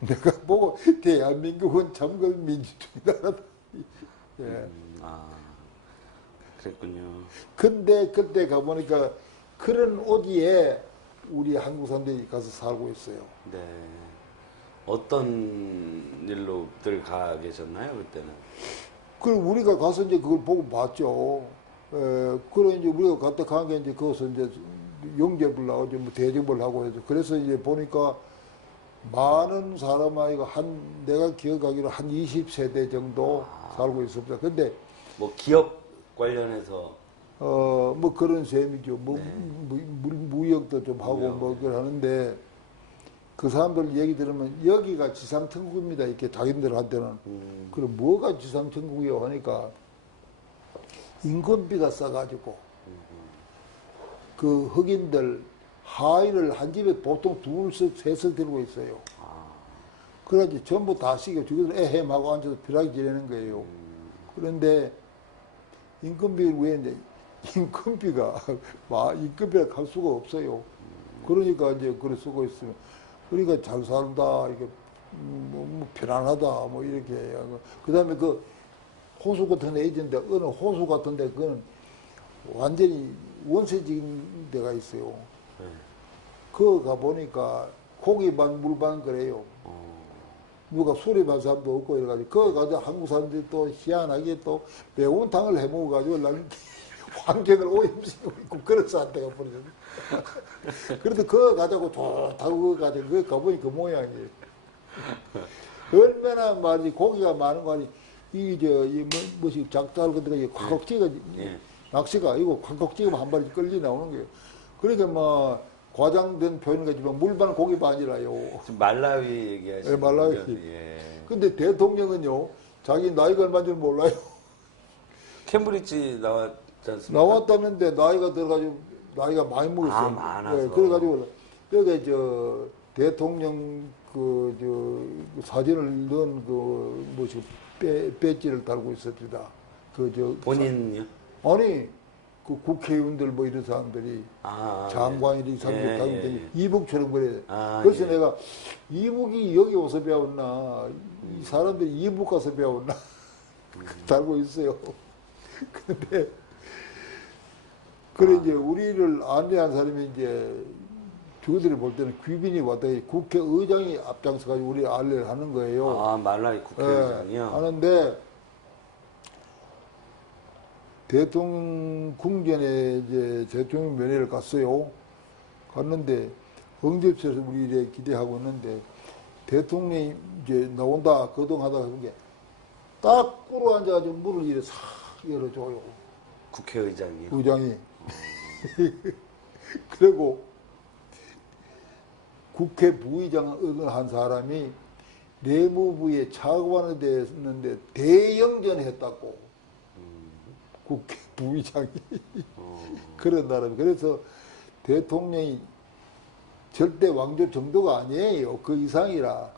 내가 보고 대한민국은 참그 민주주의 나라다. 예. 그랬군요. 근데 그때 가보니까 그런 오지에 우리 한국 사람들이 가서 살고 있어요. 네. 어떤 일로들 가 계셨나요, 그때는? 그리고 우리가 가서 이제 그걸 보고 봤죠. 그래 이제 우리가 갔다 간 게 이제 거기서 이제 영접을 나오죠. 뭐 대접을 하고 해서. 그래서 이제 보니까 많은 사람아이가 내가 기억하기로 한 20세대 정도 살고 있습니다. 근데, 뭐 기업 관련해서 뭐 그런 셈이죠. 뭐, 네. 무역도 좀 하고 무역, 뭐 네. 그러는데 그 사람들 얘기 들으면 여기가 지상천국입니다. 이렇게 자기들한테는. 그럼 뭐가 지상천국이요? 하니까 인건비가 싸가지고 그 흑인들 하인을 한 집에 보통 둘씩 셋을 들고 있어요. 그래가지고 전부 다 시켜 주기들 에헴하고 앉아서 편하게 지내는 거예요. 그런데 인건비를 왜 이제 인건비가 인건비가 갈 수가 없어요. 그러니까 이제 그래 쓰고 있으면 그러니까 잘 산다 이게 뭐 편안하다 뭐 이렇게 그다음에 그 호수 같은 데 있는데 어느 호수 같은데 그거는 완전히 원세적인 데가 있어요. 네. 그거 가 보니까 고기 반 물 반 그래요. 누가 술이 반 사람도 없고 이래가지고 그거 가지고 한국 사람들이 또 희한하게 또 매운탕을 해 먹어가지고 나는 환경을 오염시키고 있고 그런 사태가 벌어졌네. 그래도 그거 가지고 좋다고 그거 가지고 그거 가보니 그 모양이에요. 얼마나 말이 고기가 많은 거 아니 뭐지 작달 같은 거 콱콱 예. 낚시가 이거 콱콱 찍으면 한 마리 끌리 나오는 거예요. 그러니까 뭐 과장된 표현인 거지만 물반 고기 반이라요. 지금 말라위 얘기하시는 예, 말라위. 거죠? 예. 근데 대통령은요 자기 나이가 얼마인 줄 몰라요. 캠브리지 나왔지 않습니까? 나왔다는데 나이가 들어가지고 나이가 많이 먹었어요. 아, 많아서. 그래가지고 여기 저 대통령 사진을 넣은 그 뭐지 배지를 달고 있었습니다. 본인요? 아니 그 국회의원들 뭐 이런 사람들이 장관이 사람들이 달고 있는데 이북처럼 그래. 그래서 예. 내가 이북이 여기 와서 배웠나 이 사람들이 이북 가서 배웠나 달고 있어요. 근데 그래 이제 우리를 안내한 사람이 이제 저들이 볼 때는 귀빈이 왔다 국회의장이 앞장서가지고 우리 안내를 하는 거예요. 말라위 국회의장이요? 하는데 대통령 궁전에 이제 대통령 면회를 갔어요. 갔는데 응접실에서 우리 이래 기대하고 있는데 대통령이 이제 나온다 거동하다가 그게 딱 꿇어 앉아가지고 문을 이래 싹 열어줘요. 국회의장이요? 의장이. 그리고 국회 부의장을 한 사람이 내무부에 차관이 됐는데 대영전했다고. 국회 부의장이. 그런 나라입니다. 그래서 대통령이 절대 왕조 정도가 아니에요. 그 이상이라.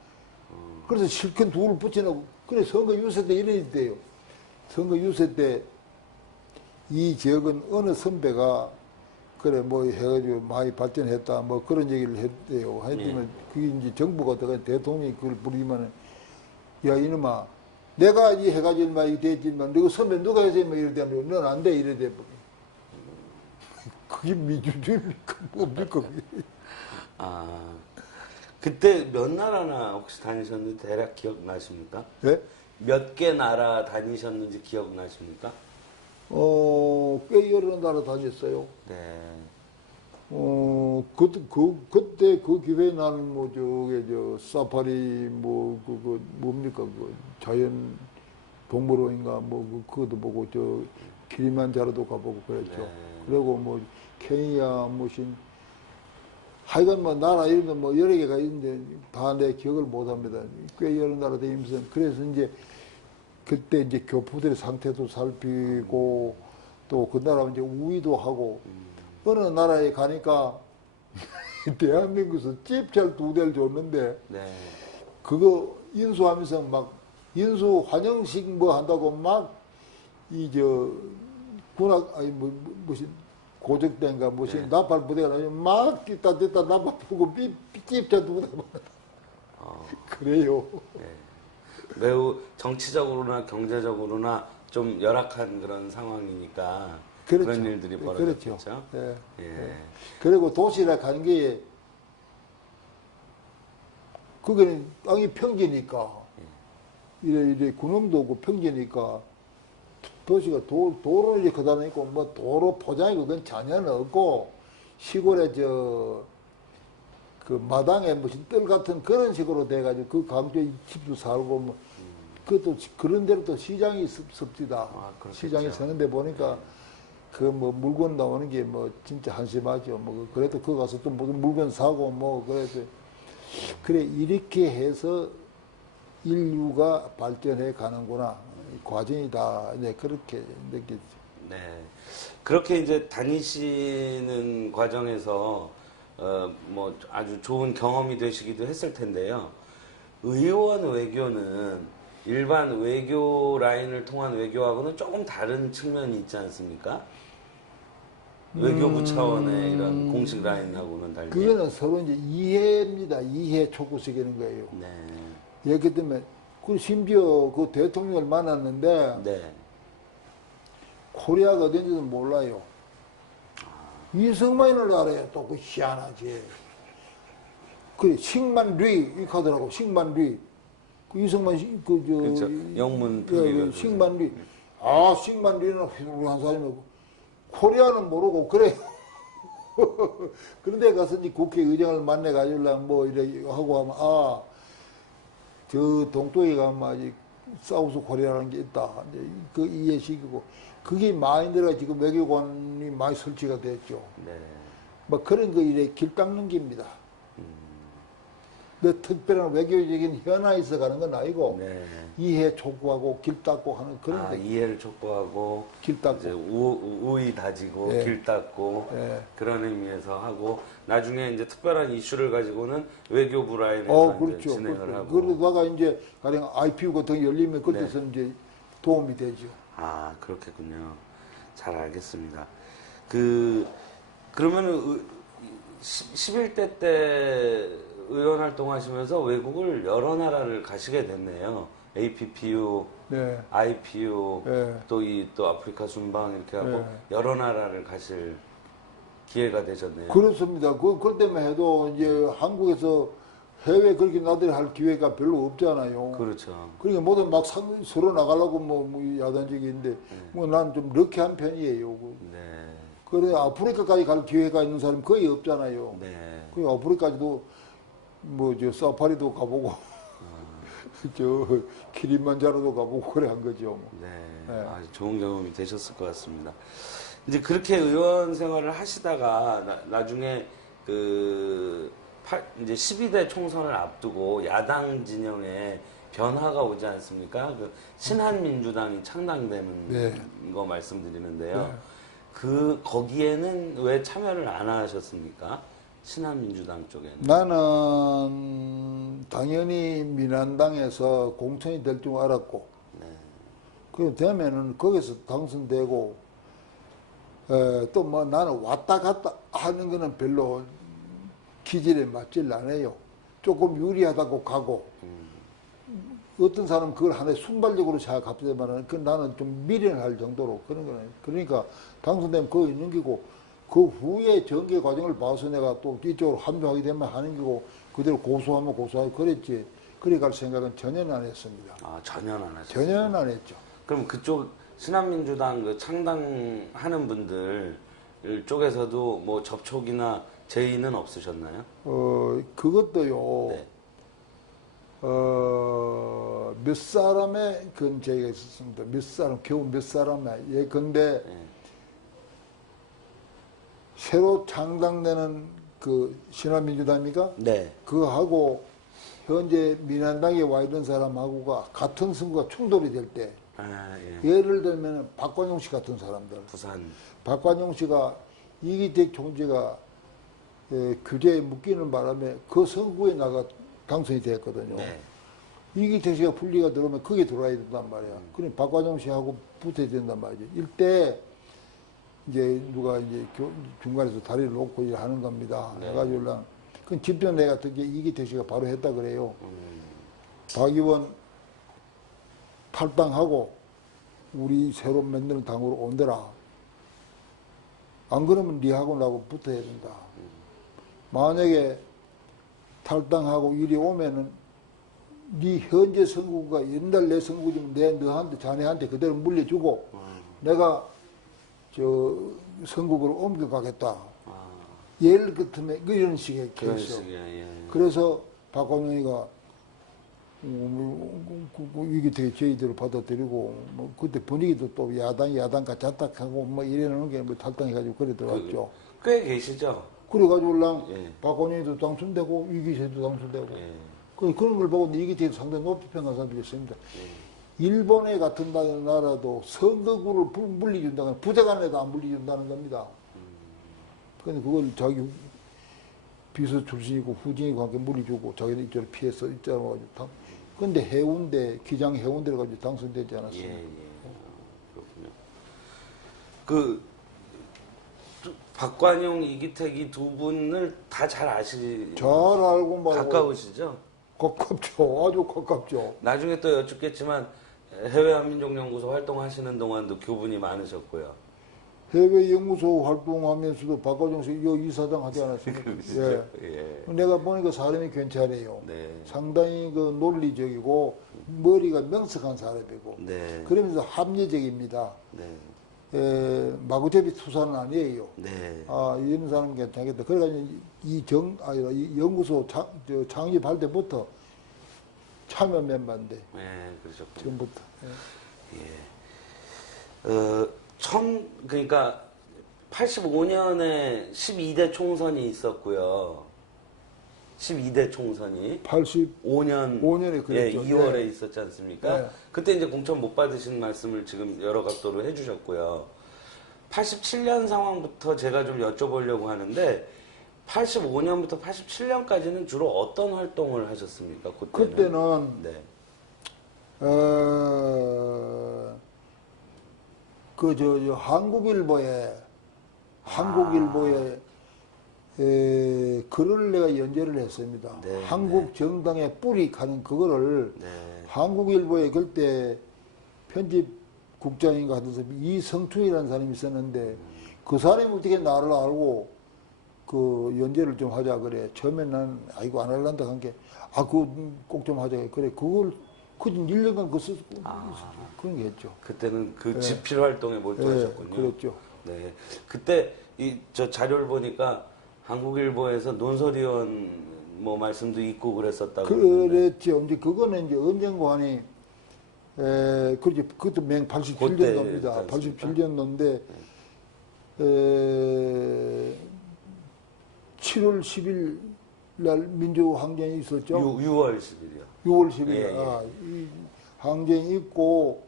그래서 실컷 둘을 붙여놓고, 그래, 선거 유세 때 이런 일이 돼요. 선거 유세 때 이 지역은 어느 선배가 그래 뭐 해가지고 많이 발전했다 뭐 그런 얘기를 했대요. 하여튼 그게 이제 정부가 들어가 대통령이 그걸 부르지만은 야 이놈아 내가 이 해가지고 막 이게 됐지만 너가 선배 누가 해서 뭐 이럴 때는 넌 안 돼 이래 돼. 그게 민주주의입니까 뭡니까 그게. 그때 몇 나라나 혹시 다니셨는지 대략 기억나십니까? 예? 몇 개 나라 다니셨는지 기억나십니까? 꽤 여러 나라 다녔어요. 네. 그때 그 기회에 나는 뭐, 사파리, 뭡니까, 자연 동물원인가, 그것도 보고, 키리만자로도 가보고 그랬죠. 네. 그리고 케냐, 하여간 나라 이름도 여러 개가 있는데 다 내 기억을 못 합니다. 꽤 여러 나라 다니면서. 그래서 이제, 그때 이제 교포들의 상태도 살피고, 또 그 나라 이제 우위도 하고, 어느 나라에 가니까 대한민국에서 찝잘 2대를 줬는데 네. 그거 인수하면서 막 인수 환영식 한다고 막 군악 무슨 고적대인가 무슨 나팔 부대가 나면 막 됐다 나팔 부고 찝잘 2대 그래요. 네. 매우 정치적으로나 경제적으로나 좀 열악한 그런 상황이니까 그렇죠. 그런 일들이 벌어졌죠. 그렇죠. 예. 예. 그리고 도시락 간 게, 그게는 땅이 평지니까, 이래 군음도 없고 평지니까, 도시가 도로 이렇게 그다음에 있고, 뭐 도로 포장이 그건 전혀 없고, 시골에 그 마당에 무슨 뜰 같은 그런 식으로 돼가지고, 그 강조에 집도 살고, 뭐, 그것도 그런 데로 또 시장이 습지다. 그렇겠죠. 시장이 서는데 보니까, 그 뭐 물건 나오는 게 뭐 진짜 한심하죠. 뭐 그래도 그 가서 또 무슨 물건 사고 뭐 그래서 그래 이렇게 해서 인류가 발전해 가는구나 과정이다. 네 그렇게 느꼈죠. 네. 그렇게 이제 다니시는 과정에서 뭐 아주 좋은 경험이 되시기도 했을 텐데요. 의원 외교는 일반 외교 라인을 통한 외교하고는 조금 다른 측면이 있지 않습니까? 외교부 차원의 이런 공식 라인하고는 달리. 그거는 서로 이제 이해입니다. 이해 촉구시키는 거예요. 네. 예를 들면 그 심지어 그 대통령을 만났는데 네. 코리아가 어딘지도 몰라요. 이승만을 알아요. 또 그 희한하지. 그래 싱만리 이렇게 하더라고. 싱만리. 그 이승만 그렇죠. 영문 표기가 싱만리. 아 싱만리는 훌륭한 사람이고 코리아는 모르고 그래. 그런데 가서 이제 국회의장을 만나 가지고 뭐 이래 하고 하면 저 동쪽에 가면 아직 사우스 코리아라는 게 있다. 이제 그 이해시키고 그게 마인드가 지금 외교관이 많이 설치가 됐죠. 네. 뭐 그런 거 이래 길 닦는 겁니다. 뭐 특별한 외교적인 현안이 있어 가는 건 아니고 네. 이해 촉구하고 길 닦고 하는 그런 거. 이해를 촉구하고 길 닦고. 이제 우의 다지고 네. 길 닦고 네. 그런 의미에서 하고 나중에 이제 특별한 이슈를 가지고는 외교부 라인에서 이제 그렇죠. 진행을 하고. 그러다가 이제 가령 IPU 같은 게 열리면 그때서 네. 이제 도움이 되죠. 그렇겠군요. 잘 알겠습니다. 그러면 11대 때 의원 활동하시면서 외국을 여러 나라를 가시게 됐네요. APPU, 네. IPU, 네. 또 아프리카 순방 이렇게 하고 네. 여러 나라를 가실 기회가 되셨네요. 그렇습니다. 그럴 때만 해도 이제 한국에서 해외 그렇게 나들이 할 기회가 별로 없잖아요. 그렇죠. 그러니까 모두 막 서로 나가려고 뭐 야단적인데 뭐 난 좀 럭키한 편이에요. 네. 그래 아프리카까지 갈 기회가 있는 사람 거의 없잖아요. 네. 그 아프리카도 뭐 저 사파리도 가보고 저 키리만자로도 가보고 그래 한 거죠. 뭐. 네. 네. 아주 좋은 경험이 되셨을 것 같습니다. 이제 그렇게 의원 생활을 하시다가 나중에 이제 12대 총선을 앞두고 야당 진영에 변화가 오지 않습니까? 그 신한민주당이 창당되는 네. 거 말씀드리는데요. 네. 거기에는 왜 참여를 안 하셨습니까? 신한민주당 쪽에는. 나는 당연히 민한당에서 공천이 될 줄 알았고, 네. 그 되면은 거기서 당선되고, 또 뭐 나는 왔다 갔다 하는 거는 별로 기질에 맞질 않아요. 조금 유리하다고 가고, 어떤 사람은 그걸 하나의 순발력으로 생각하지만 나는 좀 미련할 정도로 그런 거는. 그러니까 당선되면 그거 있는 거고, 그 후에 전개 과정을 봐서 내가 또 이쪽으로 합류하게 되면 하는 거고, 그대로 고소하면 고소하고 그랬지. 그래 갈 생각은 전혀 안 했습니다. 전혀 안 하셨어요? 전혀 안 했죠. 그럼 그쪽 신한민주당 그 창당하는 분들 쪽에서도 뭐 접촉이나 제의는 없으셨나요? 그것도요. 네. 몇 사람의 그런 제의가 있었습니다. 몇 사람, 겨우 몇 사람의. 근데 네. 새로 창당되는 그 신한민주당입니까? 네. 그하고 현재 민한당에 와 있는 사람하고가 같은 선거가 충돌이 될 때, 예. 예를 들면 박관용 씨 같은 사람들, 부산. 박관용 씨가 이기택 총재가 규제에 묶이는 바람에 그 선거에 나가 당선이 됐거든요. 네. 이기택 씨가 분리가 들어오면 거기에 들어와야 된단 말이야. 그럼 박관용 씨하고 붙어야 된단 말이죠. 이때 이제 누가 이제 중간에서 다리를 놓고 이제 하는 겁니다. 네. 해가지고 그 집전 내가 듣기에 이기택 씨가 바로 했다 그래요. 박 의원 탈당하고 우리 새로 만드는 당으로 온더라. 안 그러면 니하고 나하고 붙어야 된다. 만약에 탈당하고 이리 오면은 네 현재 선거가 옛날 내 선거지만 내 너한테 자네한테 그대로 물려주고 내가 저 선거구로 옮겨가겠다. 예를 같으면 이런 식의 그런 케이스. 식이야. 예. 그래서 박광영이가 이게 되게 저희들을 받아들이고 뭐 그때 분위기도 또 야당과 자탁하고 뭐 이래놓은 게 뭐 탈당해가지고 그래 들어갔죠. 꽤 계시죠? 그래가지고 랑 예. 박광영이도 당선되고 이기재도 당선되고 예. 그런 걸 보고 이기재도 상당히 높이 평가한 사람들이 있습니다. 예. 일본에 같은 나라도 선거구를 물리준다는 부재간에도 안 물리준다는 겁니다. 근데 그걸 자기 비서 출신이고 후진이고 함께 물리주고 자기는 이쪽으로 피해서 있잖아. 근데 해운대, 기장 해운대를 가지고 당선되지 않았습니다. 예, 예. 그렇군요. 그, 박관용, 이기택 이 두 분을 다 잘 아시죠? 잘 알고 말고. 가까우시죠? 가깝죠. 아주 가깝죠. 나중에 또 여쭙겠지만 해외한민족연구소 활동하시는 동안도 교분이 많으셨고요. 해외연구소 활동하면서도 박과정 씨 여 이사장 하지 않았습니까? 그러시죠? 예. 내가 보니까 사람이 괜찮아요. 네. 상당히 그 논리적이고 머리가 명석한 사람이고 네. 그러면서 합리적입니다. 네. 마구잡이 투사는 아니에요. 네. 아, 이런 사람 괜찮겠다. 그래가지고 이 연구소 창립할 때부터 참여 멤버인데, 네, 그러셨군요. 처음부터. 예. 그러니까 85년에 12대 총선이 있었고요. 12대 총선이 85년에 5년에 그랬죠. 2월에 네. 있었지 않습니까? 네. 그때 이제 공천 못 받으신 말씀을 지금 여러 각도로 해주셨고요. 87년 상황부터 제가 좀 여쭤보려고 하는데 85년부터 87년까지는 주로 어떤 활동을 하셨습니까? 그때는 네. 한국일보에 글을 내가 연재를 했습니다. 네, 한국 정당의 뿌리 가는 그거를 네. 한국일보에 그때 편집국장인가 하던 사람이 이성춘이라는 사람이 있었는데 그 사람이 어떻게 나를 알고 그 연재를 좀 하자 그래. 처음에 난 아이고 안 할란다 한 게 그거 꼭 좀 하자 그래. 그걸 그전 1년간 그런 게 했죠. 그때는 그 네. 집필 활동에 몰두하셨군요. 네, 그랬죠. 네. 그때 저 자료를 보니까 한국일보에서 논설위원 뭐 말씀도 있고 그랬었다고. 그랬죠. 이제 그거는 이제 언젠가니 그렇지. 그것도 87년도입니다. 87년도인데 7월 10일 날 민주항쟁이 있었죠. 6월 10일이요. 6월 10일. 예, 예. 이 항쟁이 있고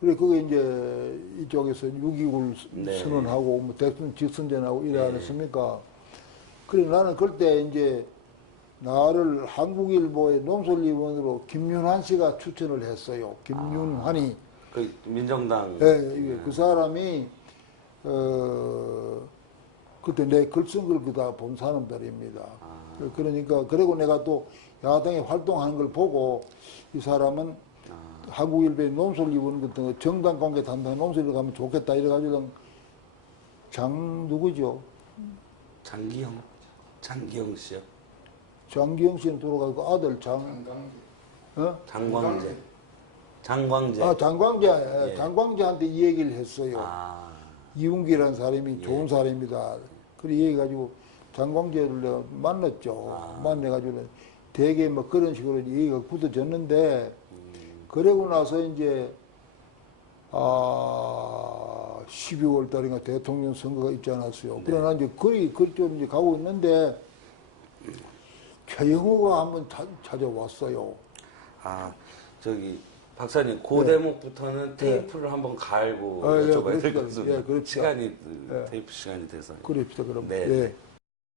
그래 그게 이제 이쪽에서 6.29를 네. 선언하고 뭐 대통령 직선전하고 이래 네. 않았습니까? 그래 나는 그때 이제 나를 한국일보의 논설위원으로 김윤환 씨가 추천을 했어요. 김윤환이. 그 민정당. 예, 그 사람이 그때 내 글쓴 걸 다 본 사람들입니다. 그러니까 그리고 내가 또 야당에 활동하는 걸 보고 이 사람은 한국일보의 논설위원 같은 거 정당 관계 담당한 논설위원 가면 좋겠다 이래가지고 누구죠? 장기영 씨요. 장기영 씨는 돌아가고 아들 장광재. 장광재. 예. 장광재한테 이 얘기를 했어요. 이웅기라는 사람이 예. 좋은 사람이다. 그래 얘기해가지고 장광재를 내가 만났죠. 만나가지고 되게 뭐 그런 식으로 얘기가 굳어졌는데 그러고 나서 이제 12월 달인가 대통령 선거가 있지 않았어요. 네. 그러나 이제 그쪽 이제 가고 있는데 최영호가 한번 찾아왔어요. 박사님, 그 대목부터는 테이프를 한번 갈고 예, 여쭤봐야 될 것 그렇죠. 같습니다. 예, 그렇죠. 시간이 테이프 시간이 돼서. 그럽시다 그럼. 네. 예.